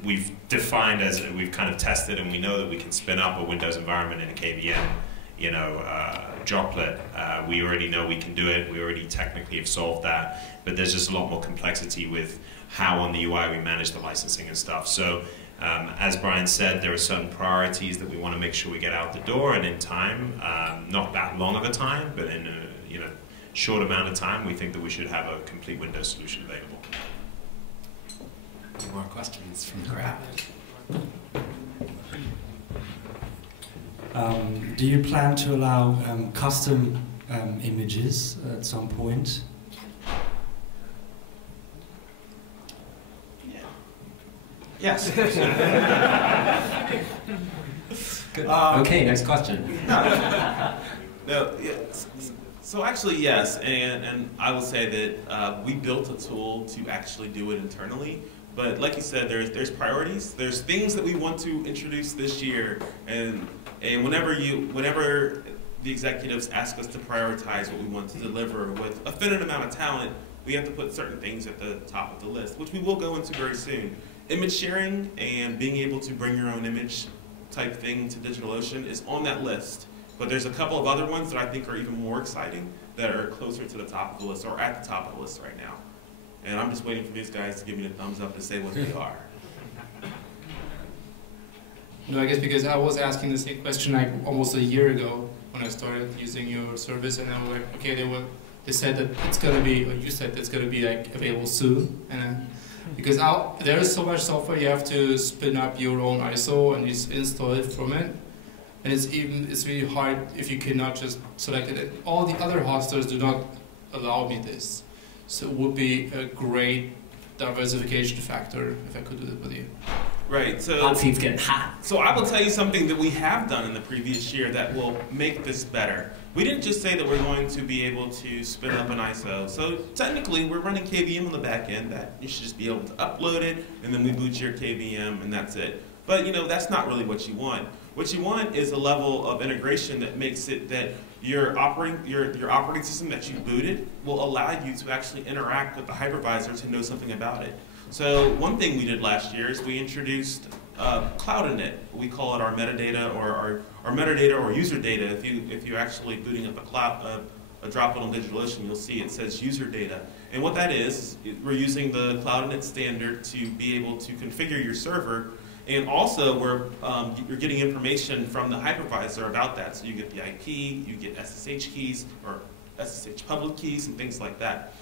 We've defined we've kind of tested, and we know that we can spin up a Windows environment in a KVM, droplet. We already know we can do it. We already technically have solved that, but there's just a lot more complexity with how on the UI we manage the licensing and stuff. So as Bryan said, there are certain priorities that we want to make sure we get out the door and in time, not that long of a time, but in a short amount of time, we think that we should have a complete Windows solution available. Any more questions from the crowd? Do you plan to allow custom images at some point? Yes. Good. Okay, next question. No, yes. So actually, yes, and I will say that we built a tool to actually do it internally. But like you said, there's priorities. There's things that we want to introduce this year, and whenever the executives ask us to prioritize what we want to deliver with a finite amount of talent, we have to put certain things at the top of the list, which we will go into very soon. Image sharing and being able to bring your own image type thing to DigitalOcean is on that list. But there's a couple of other ones that I think are even more exciting that are closer to the top of the list or at the top of the list right now. And I'm just waiting for these guys to give me the thumbs up to say what they are. No, I guess because I was asking the same question like almost a year ago when I started using your service, and I was like, okay, they said that it's gonna be, or you said it's gonna be like available soon, and because there is so much software, you have to spin up your own ISO and just install it from it, and it's really hard if you cannot just select it. All the other hosters do not allow me this, so it would be a great diversification factor if I could do that with you. Right, so hot seats getting hot. So I will tell you something that we have done in the previous year that will make this better. We didn't just say that we're going to be able to spin up an ISO. So technically, we're running KVM on the back end. That you should just be able to upload it, and then we boot your KVM, and that's it. But you know, that's not really what you want. What you want is a level of integration that makes it that your operating system that you booted will allow you to actually interact with the hypervisor to know something about it. So one thing we did last year is we introduced Cloud Init. We call it our metadata or our metadata or user data. If you're actually booting up a Droplet on DigitalOcean, you'll see it says user data. And what that is, we're using the Cloud Init standard to be able to configure your server. And also, you're getting information from the hypervisor about that. So you get the IP, you get SSH keys or SSH public keys and things like that.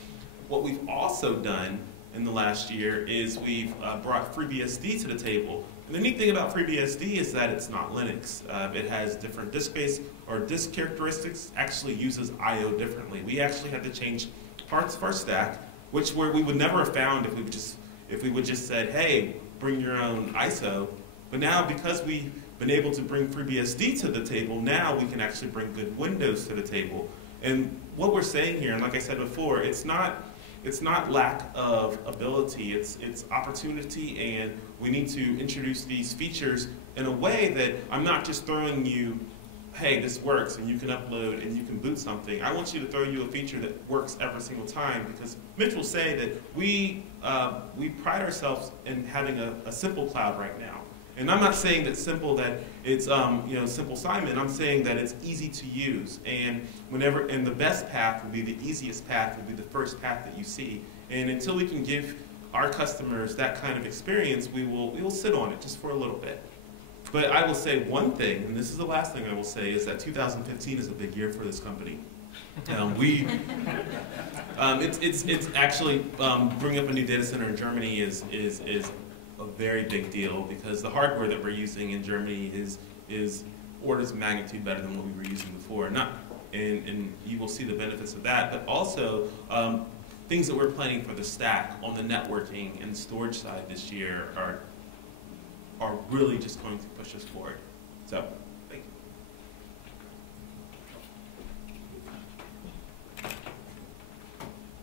What we've also done in the last year is we've brought FreeBSD to the table. And the neat thing about FreeBSD is that it's not Linux. It has different disk space or disk characteristics, actually uses I/O differently. We actually had to change parts of our stack, which we would never have found if we would just said, hey, bring your own ISO. But now, because we've been able to bring FreeBSD to the table, now we can actually bring good Windows to the table. And what we're saying here, and like I said before, it's not lack of ability, it's opportunity, and we need to introduce these features in a way that I'm not just throwing you, hey, this works, and you can upload and you can boot something. I want you to throw you a feature that works every single time, because Mitch will say that we pride ourselves in having a simple cloud right now. And I'm not saying that simple that it's simple Simon. I'm saying that it's easy to use, and the best path would be the easiest path would be the first path that you see. And until we can give our customers that kind of experience, we will sit on it just for a little bit. But I will say one thing, and this is the last thing I will say, is that 2015 is a big year for this company. It's actually bringing up a new data center in Germany is a very big deal, because the hardware that we're using in Germany is orders of magnitude better than what we were using before. And you will see the benefits of that, but also things that we're planning for the stack on the networking and storage side this year are really just going to push us forward. So, thank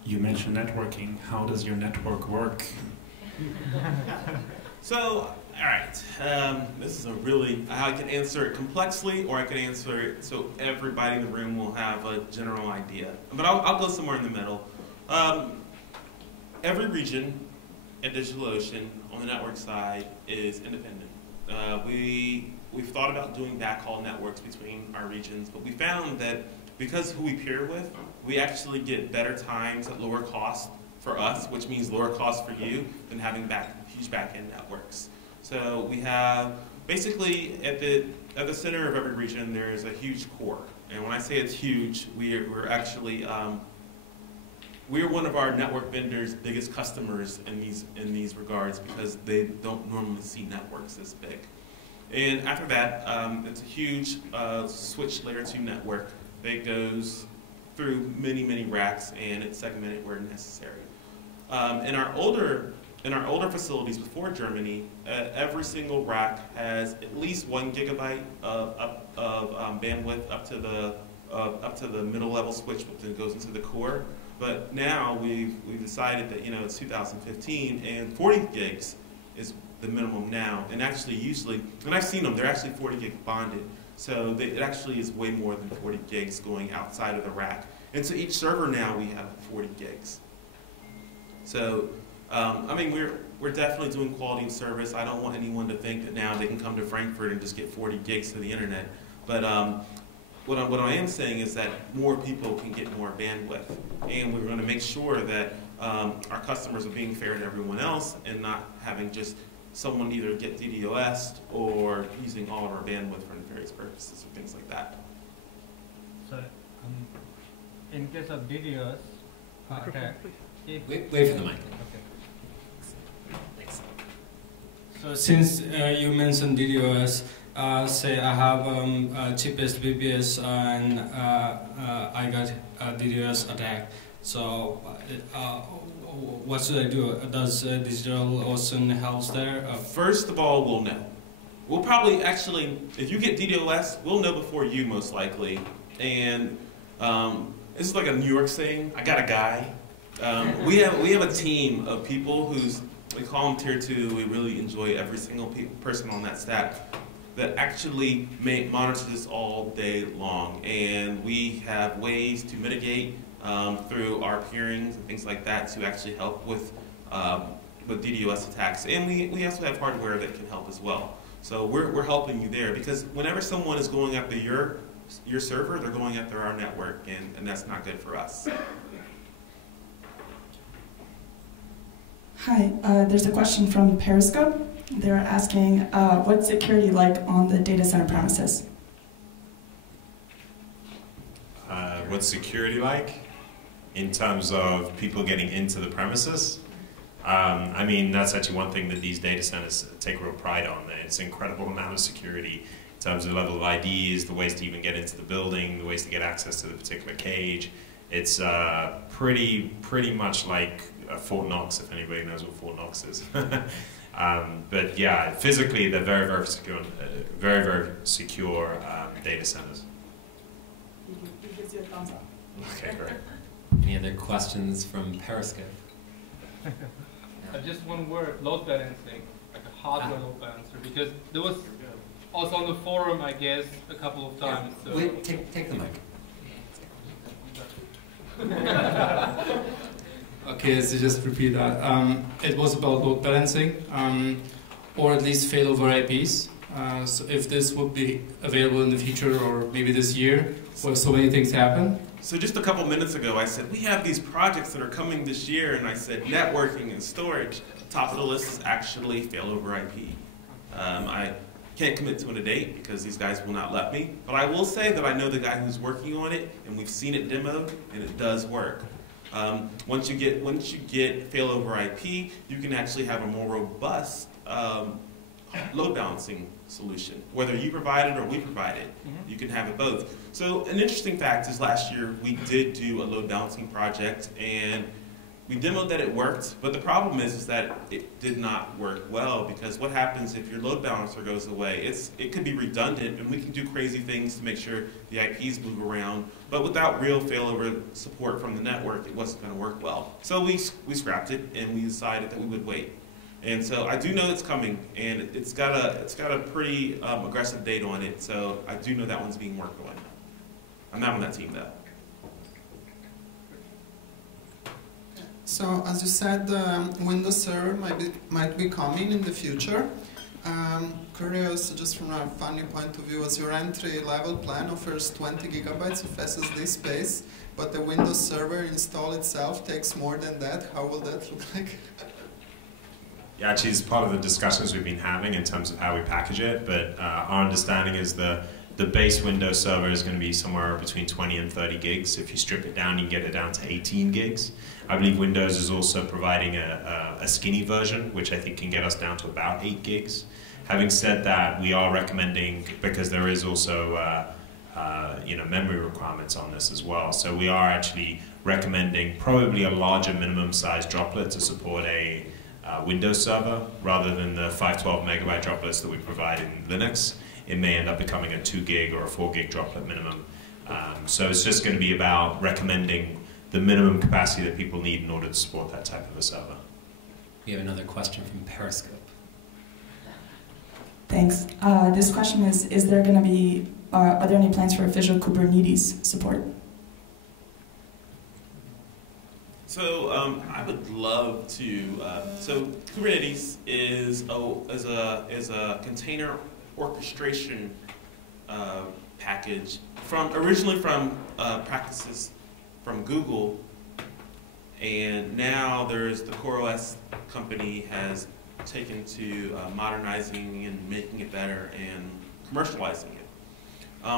you. You mentioned networking. How does your network work? So, all right, this is I can answer it complexly, or I can answer it so everybody in the room will have a general idea. But I'll go somewhere in the middle. Every region at DigitalOcean on the network side is independent. We've thought about doing backhaul networks between our regions, but we found that because who we peer with, we actually get better times at lower cost for us, which means lower cost for you than having huge back-end networks. So we have, basically, at the center of every region, there is a huge core. And when I say it's huge, we're actually, we're one of our network vendors' biggest customers in these regards, because they don't normally see networks this big. And after that, it's a huge switch layer 2 network that goes through many, many racks, and it's segmented where necessary. In our older in our older facilities before Germany, every single rack has at least 1 gigabyte of bandwidth up to the middle level switch, which then goes into the core. But now we've decided that it's 2015 and 40 gigs is the minimum now. And actually, usually, and I've seen them, they're actually 40 gig bonded. So it actually is way more than 40 gigs going outside of the rack. And so each server now we have 40 gigs. So I mean, we're definitely doing quality of service. I don't want anyone to think that now they can come to Frankfurt and just get 40 gigs to the internet. But what I am saying is that more people can get more bandwidth, and we're going to make sure that our customers are being fair to everyone else and not having just someone either get DDoS'd or using all of our bandwidth for nefarious purposes or things like that. So, in case of DDoS attack, wait for the mic. Okay. Thanks. So since you mentioned DDoS, say I have cheapest VPS and I got a DDoS attack. So what should I do? Does DigitalOcean help there? First of all, we'll know. We'll probably actually, if you get DDoS, we'll know before you most likely. And this is like a New York thing. I got a guy. We have a team of people we call them tier 2. We really enjoy every single person on that stack that actually monitor this all day long. And we have ways to mitigate through our peerings and things like that to actually help with DDoS attacks. And we also have hardware that can help as well. So we're helping you there, because whenever someone is going after your server, they're going after our network, and that's not good for us. Hi, there's a question from Periscope. They're asking, what's security like on the data center premises? What's security like in terms of people getting into the premises? I mean, that's actually one thing that these data centers take real pride on. It's an incredible amount of security in terms of the level of IDs, the ways to even get into the building, the ways to get access to the particular cage. It's pretty much like Fort Knox, if anybody knows what Fort Knox is. But yeah, physically they're very, very secure, very secure data centers. He gives you a thumbs up. Okay, great. Any other questions from Periscope? Just one word, load balancing, like a hardware load balancer, because there was also on the forum, I guess, a couple of times. Yeah. So. Wait, take the mic. Okay, so just repeat that. It was about load balancing, or at least failover IPs. So if this would be available in the future, or maybe this year, where so many things happen. So just a couple minutes ago, I said, we have these projects that are coming this year, and I said networking and storage. Top of the list is actually failover IP. I can't commit to a date because these guys will not let me, but I will say that I know the guy who's working on it, and we've seen it demoed, and it does work. Once you get failover IP, you can actually have a more robust load balancing solution. Whether you provide it or we provide it, you can have it both. So an interesting fact is last year we did do a load balancing project, and we demoed that it worked, but the problem is that it did not work well, because what happens if your load balancer goes away? It could be redundant, and we can do crazy things to make sure the IPs move around, but without real failover support from the network, it wasn't going to work well. So we scrapped it, and we decided that we would wait. And so I do know it's coming, and it's got a pretty aggressive date on it, so I do know that one's being worked on. I'm not on that team, though. So, as you said, Windows Server might be coming in the future. Curious, just from a funny point of view, as your entry-level plan offers 20 gigabytes of SSD space, but the Windows Server install itself takes more than that. How will that look like? Yeah, actually, it's part of the discussions we've been having in terms of how we package it, but our understanding is the base Windows Server is going to be somewhere between 20 and 30 gigs. If you strip it down, you can get it down to 18 gigs. I believe Windows is also providing a skinny version, which I think can get us down to about 8 gigs. Having said that, we are recommending, because there is also memory requirements on this as well, so we are actually recommending probably a larger minimum size droplet to support a Windows server rather than the 512 megabyte droplets that we provide in Linux. It may end up becoming a 2 gig or a 4 gig droplet minimum. So it's just going to be about recommending the minimum capacity that people need in order to support that type of a server. We have another question from Periscope. Thanks. This question is there going to be, are there any plans for official Kubernetes support? So I would love to. So Kubernetes is a container orchestration package originally from practices from Google, and now there's the CoreOS company has taken to modernizing and making it better and commercializing it.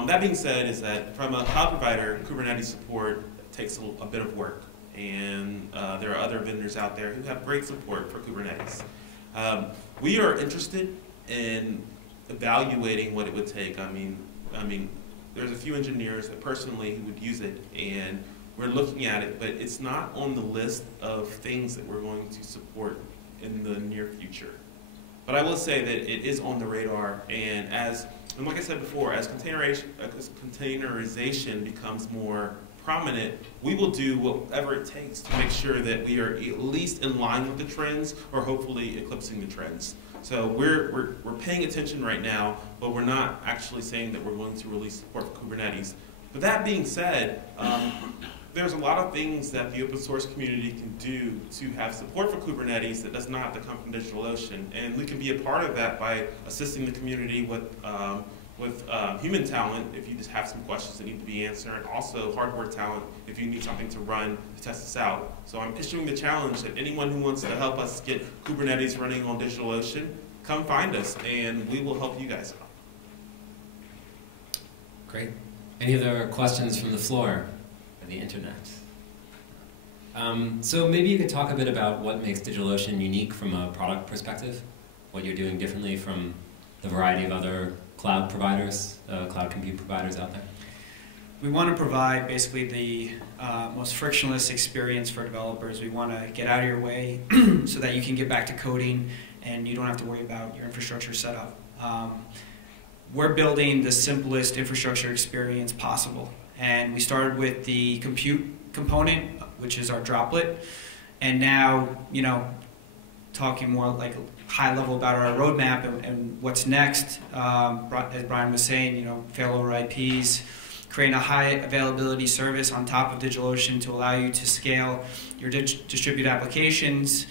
That being said, is that from a cloud provider, Kubernetes support takes a bit of work. And there are other vendors out there who have great support for Kubernetes. We are interested in evaluating what it would take. I mean, there's a few engineers that personally who would use it, and we're looking at it, but it's not on the list of things that we're going to support in the near future. But I will say that it is on the radar, and like I said before, as containerization becomes more prominent, we will do whatever it takes to make sure that we are at least in line with the trends, or hopefully eclipsing the trends. So we're paying attention right now, but we're not actually saying that we're going to release support for Kubernetes. But that being said, there's a lot of things that the open source community can do to have support for Kubernetes that does not have to come from DigitalOcean, and we can be a part of that by assisting the community with human talent if you just have some questions that need to be answered, and also hardware talent if you need something to run to test this out. So I'm issuing the challenge that anyone who wants to help us get Kubernetes running on DigitalOcean, come find us and we will help you guys out. Great. Any other questions from the floor or the internet? So maybe you could talk a bit about what makes DigitalOcean unique from a product perspective, what you're doing differently from the variety of other cloud providers, cloud compute providers out there? We want to provide basically the most frictionless experience for developers. We want to get out of your way so that you can get back to coding and you don't have to worry about your infrastructure setup. We're building the simplest infrastructure experience possible. And we started with the compute component, which is our droplet. And now, talking more like high level about our roadmap and what's next, as Bryan was saying, failover IPs, creating a high availability service on top of DigitalOcean to allow you to scale your distributed applications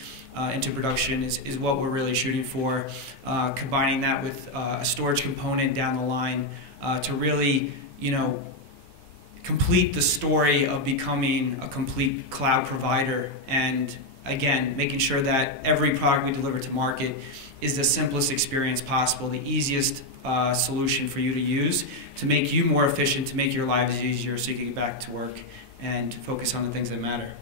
into production is what we're really shooting for. Combining that with a storage component down the line to really, complete the story of becoming a complete cloud provider, and again, making sure that every product we deliver to market is the simplest experience possible, the easiest solution for you to use to make you more efficient, to make your lives easier so you can get back to work and focus on the things that matter.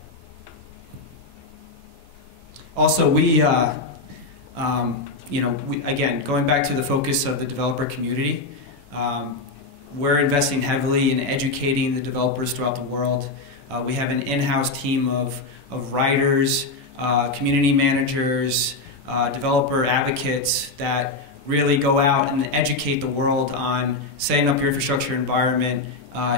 Also, again, going back to the focus of the developer community, we're investing heavily in educating the developers throughout the world. We have an in-house team of writers, community managers, developer advocates that really go out and educate the world on setting up your infrastructure environment,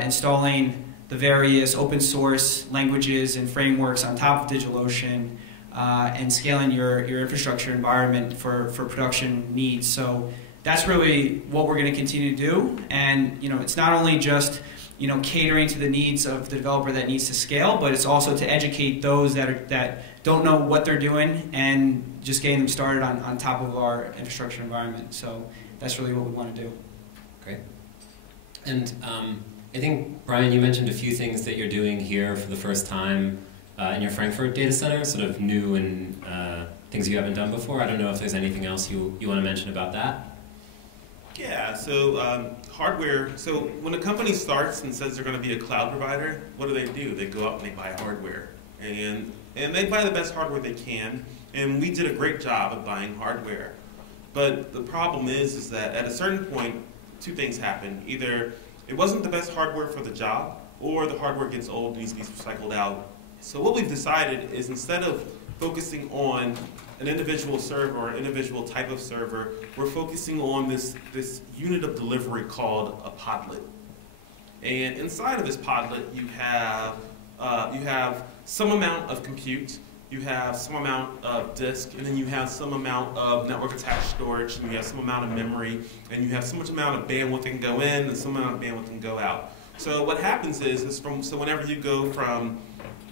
installing the various open source languages and frameworks on top of DigitalOcean, and scaling your infrastructure environment for production needs. So that's really what we're going to continue to do. And it's not only just catering to the needs of the developer that needs to scale, but it's also to educate those that don't know what they're doing and just getting them started on top of our infrastructure environment. So that's really what we want to do. Great. And I think, Bryan, you mentioned a few things that you're doing here for the first time in your Frankfurt data center, sort of new and things you haven't done before. I don't know if there's anything else you want to mention about that. Yeah, so hardware, so when a company starts and says they're going to be a cloud provider, what do? They go out and they buy hardware. And they buy the best hardware they can, and we did a great job of buying hardware. But the problem is that at a certain point, two things happen. Either it wasn't the best hardware for the job, or the hardware gets old and needs to be recycled out. So what we've decided is, instead of focusing on an individual server or an individual type of server. We're focusing on this unit of delivery called a podlet. And inside of this podlet, you have some amount of compute, you have some amount of disk, and then you have some amount of network attached storage, and you have some amount of memory, and you have so much amount of bandwidth that can go in and some amount of bandwidth that can go out. So what happens is whenever you go from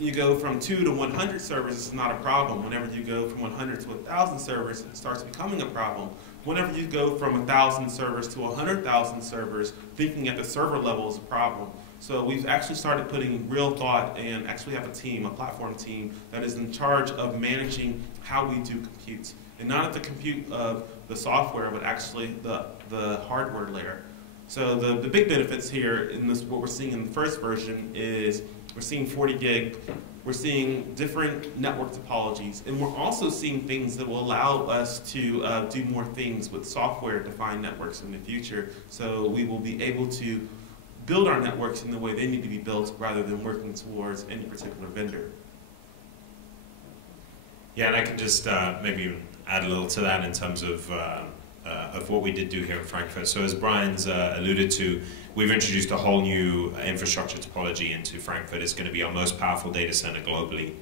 2 to 100 servers, it's not a problem. Whenever you go from 100 to 1,000 servers, it starts becoming a problem. Whenever you go from 1,000 servers to 100,000 servers, thinking at the server level is a problem. So we've actually started putting real thought and actually have a team, a platform team, that is in charge of managing how we do compute. And not at the compute of the software, but actually the hardware layer. So the big benefits here in this, what we're seeing in the first version is we're seeing 40 gig, we're seeing different network topologies, and we're also seeing things that will allow us to do more things with software-defined networks in the future. So we will be able to build our networks in the way they need to be built rather than working towards any particular vendor. Yeah, and I can just maybe even add a little to that in terms of what we did do here in Frankfurt. So as Bryan's alluded to, we've introduced a whole new infrastructure topology into Frankfurt. It's going to be our most powerful data center globally.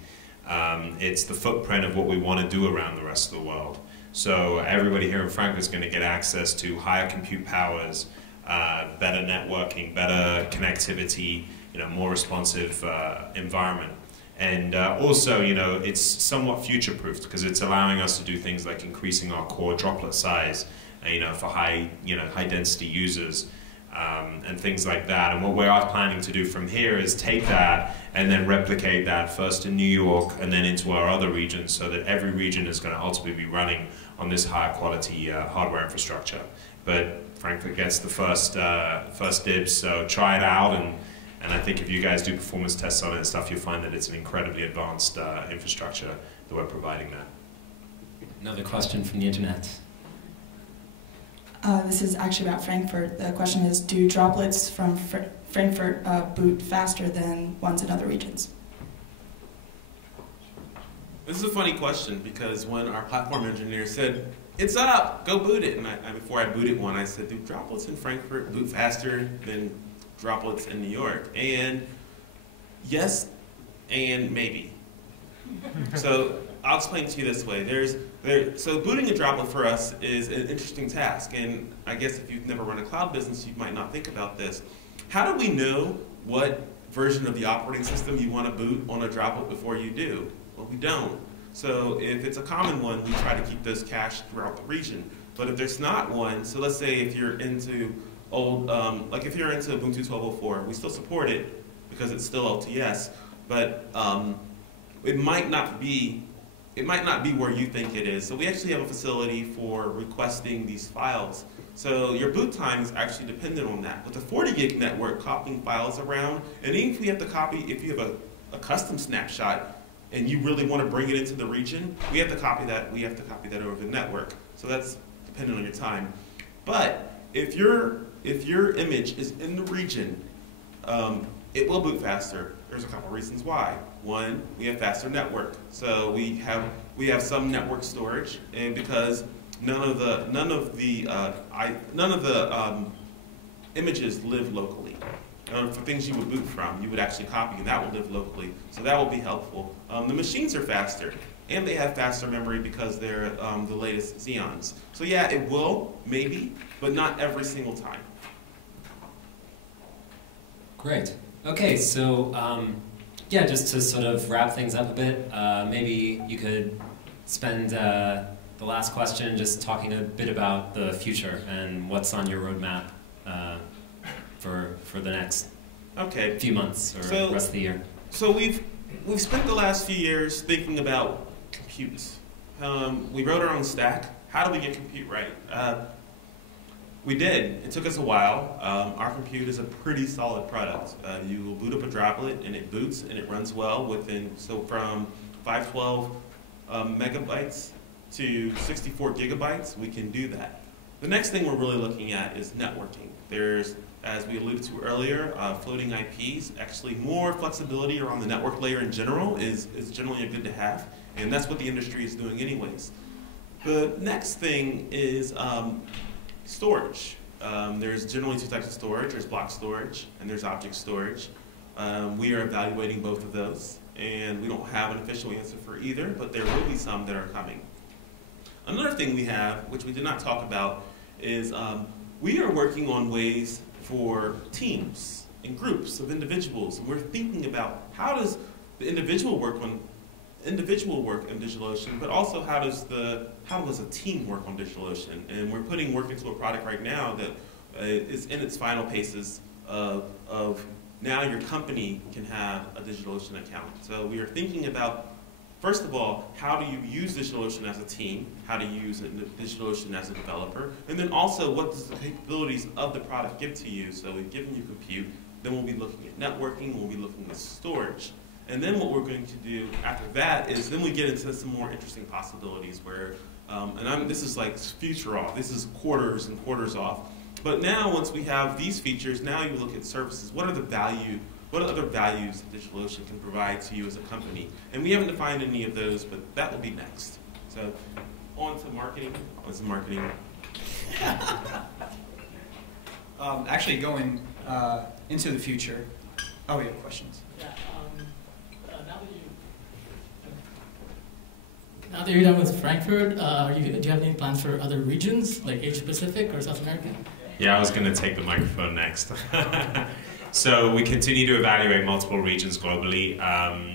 It's the footprint of what we want to do around the rest of the world. So everybody here in Frankfurt is going to get access to higher compute powers, better networking, better connectivity, more responsive environment. And also, it's somewhat future-proofed because it's allowing us to do things like increasing our core droplet size, for high-density users and things like that. And what we are planning to do from here is take that and then replicate that first in New York and then into our other regions, so that every region is going to ultimately be running on this higher-quality hardware infrastructure. But Frankfurt gets the first dibs, so try it out. And I think if you guys do performance tests on it and stuff, you'll find that it's an incredibly advanced infrastructure that we're providing there. Another question from the internet. This is actually about Frankfurt. The question is, do droplets from Frankfurt boot faster than ones in other regions? This is a funny question because when our platform engineer said, "It's up, go boot it," and before I booted one, I said, "Do droplets in Frankfurt boot faster than droplets in New York?" And yes, and maybe. So I'll explain to you this way. So booting a droplet for us is an interesting task, and I guess if you've never run a cloud business, you might not think about this. How do we know what version of the operating system you want to boot on a droplet before you do? Well, we don't. So if it's a common one, we try to keep those cached throughout the region. But if there's not one, so let's say if you're into old, like if you're into Ubuntu 12.04, we still support it because it's still LTS, but it might not be where you think it is. So we actually have a facility for requesting these files. So your boot time is actually dependent on that. With the 40 gig network, copying files around, and even if we have to copy, if you have a custom snapshot and you really want to bring it into the region, we have to copy that. We have to copy that over the network. So that's dependent on your time. But if your image is in the region, it will boot faster. There's a couple reasons why. One, we have faster network. So we have some network storage, and because none of the images live locally. For things you would boot from, you would actually copy, and that will live locally. So that will be helpful. The machines are faster, and they have faster memory because they're the latest Xeons. So yeah, it will, maybe, but not every single time. Great. Okay, so yeah, just to sort of wrap things up a bit, maybe you could spend the last question just talking a bit about the future and what's on your roadmap for the next few months or the rest of the year. So we've spent the last few years thinking about compute. We wrote our own stack. How do we get compute right? We did. It took us a while. Our compute is a pretty solid product. You will boot up a droplet and it boots and it runs well so from 512 megabytes to 64 gigabytes, we can do that. The next thing we're really looking at is networking. There's as we alluded to earlier, floating IPs, actually more flexibility around the network layer in general is generally a good to have, and that's what the industry is doing anyways. The next thing is storage. There's generally two types of storage. There's block storage and there's object storage. We are evaluating both of those, and we don't have an official answer for either, but there will be some that are coming. Another thing we have, which we did not talk about, is we are working on ways for teams and groups of individuals. And we're thinking about how does the individual work in DigitalOcean, but also how does a team work on DigitalOcean? And we're putting work into a product right now that is in its final paces of now your company can have a DigitalOcean account. So we are thinking about, first of all, how do you use DigitalOcean as a team? How do you use DigitalOcean as a developer? And then also, what does the capabilities of the product give to you? So we've given you compute, then we'll be looking at networking, we'll be looking at storage. And then what we're going to do after that is then we get into some more interesting possibilities where, this is like future off, this is quarters and quarters off. But now once we have these features, now you look at services. What are other values that DigitalOcean can provide to you as a company? And we haven't defined any of those, but that will be next. So on to marketing. Actually going into the future. Oh, we have questions. Yeah, now that you're done with Frankfurt, do you have any plans for other regions, like Asia Pacific or South America? Yeah, I was going to take the microphone next. So we continue to evaluate multiple regions globally.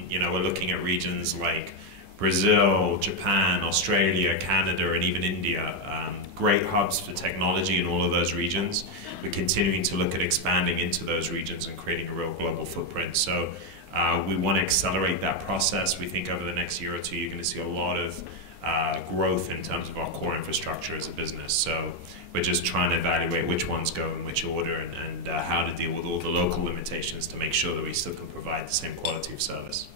We're looking at regions like Brazil, Japan, Australia, Canada, and even India. Great hubs for technology in all of those regions. We're continuing to look at expanding into those regions and creating a real global footprint. So we want to accelerate that process. We think over the next year or two, you're going to see a lot of growth in terms of our core infrastructure as a business. So we're just trying to evaluate which ones go in which order and how to deal with all the local limitations to make sure that we still can provide the same quality of service.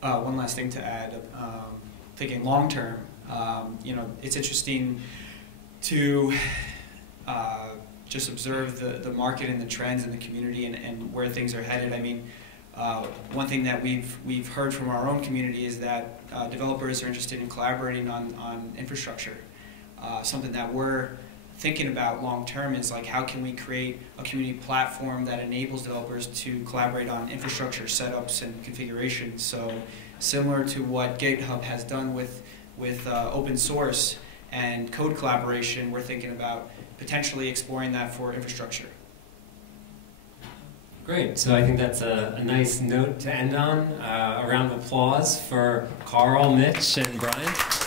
One last thing to add, thinking long term, it's interesting to just observe the market and the trends in the community and where things are headed. I mean, one thing that we've heard from our own community is that developers are interested in collaborating on infrastructure. Something that we're thinking about long term is like, how can we create a community platform that enables developers to collaborate on infrastructure setups and configurations. So similar to what GitHub has done with open source and code collaboration, we're thinking about potentially exploring that for infrastructure. Great, so I think that's a nice note to end on. A round of applause for Karl, Mitch, and Bryan.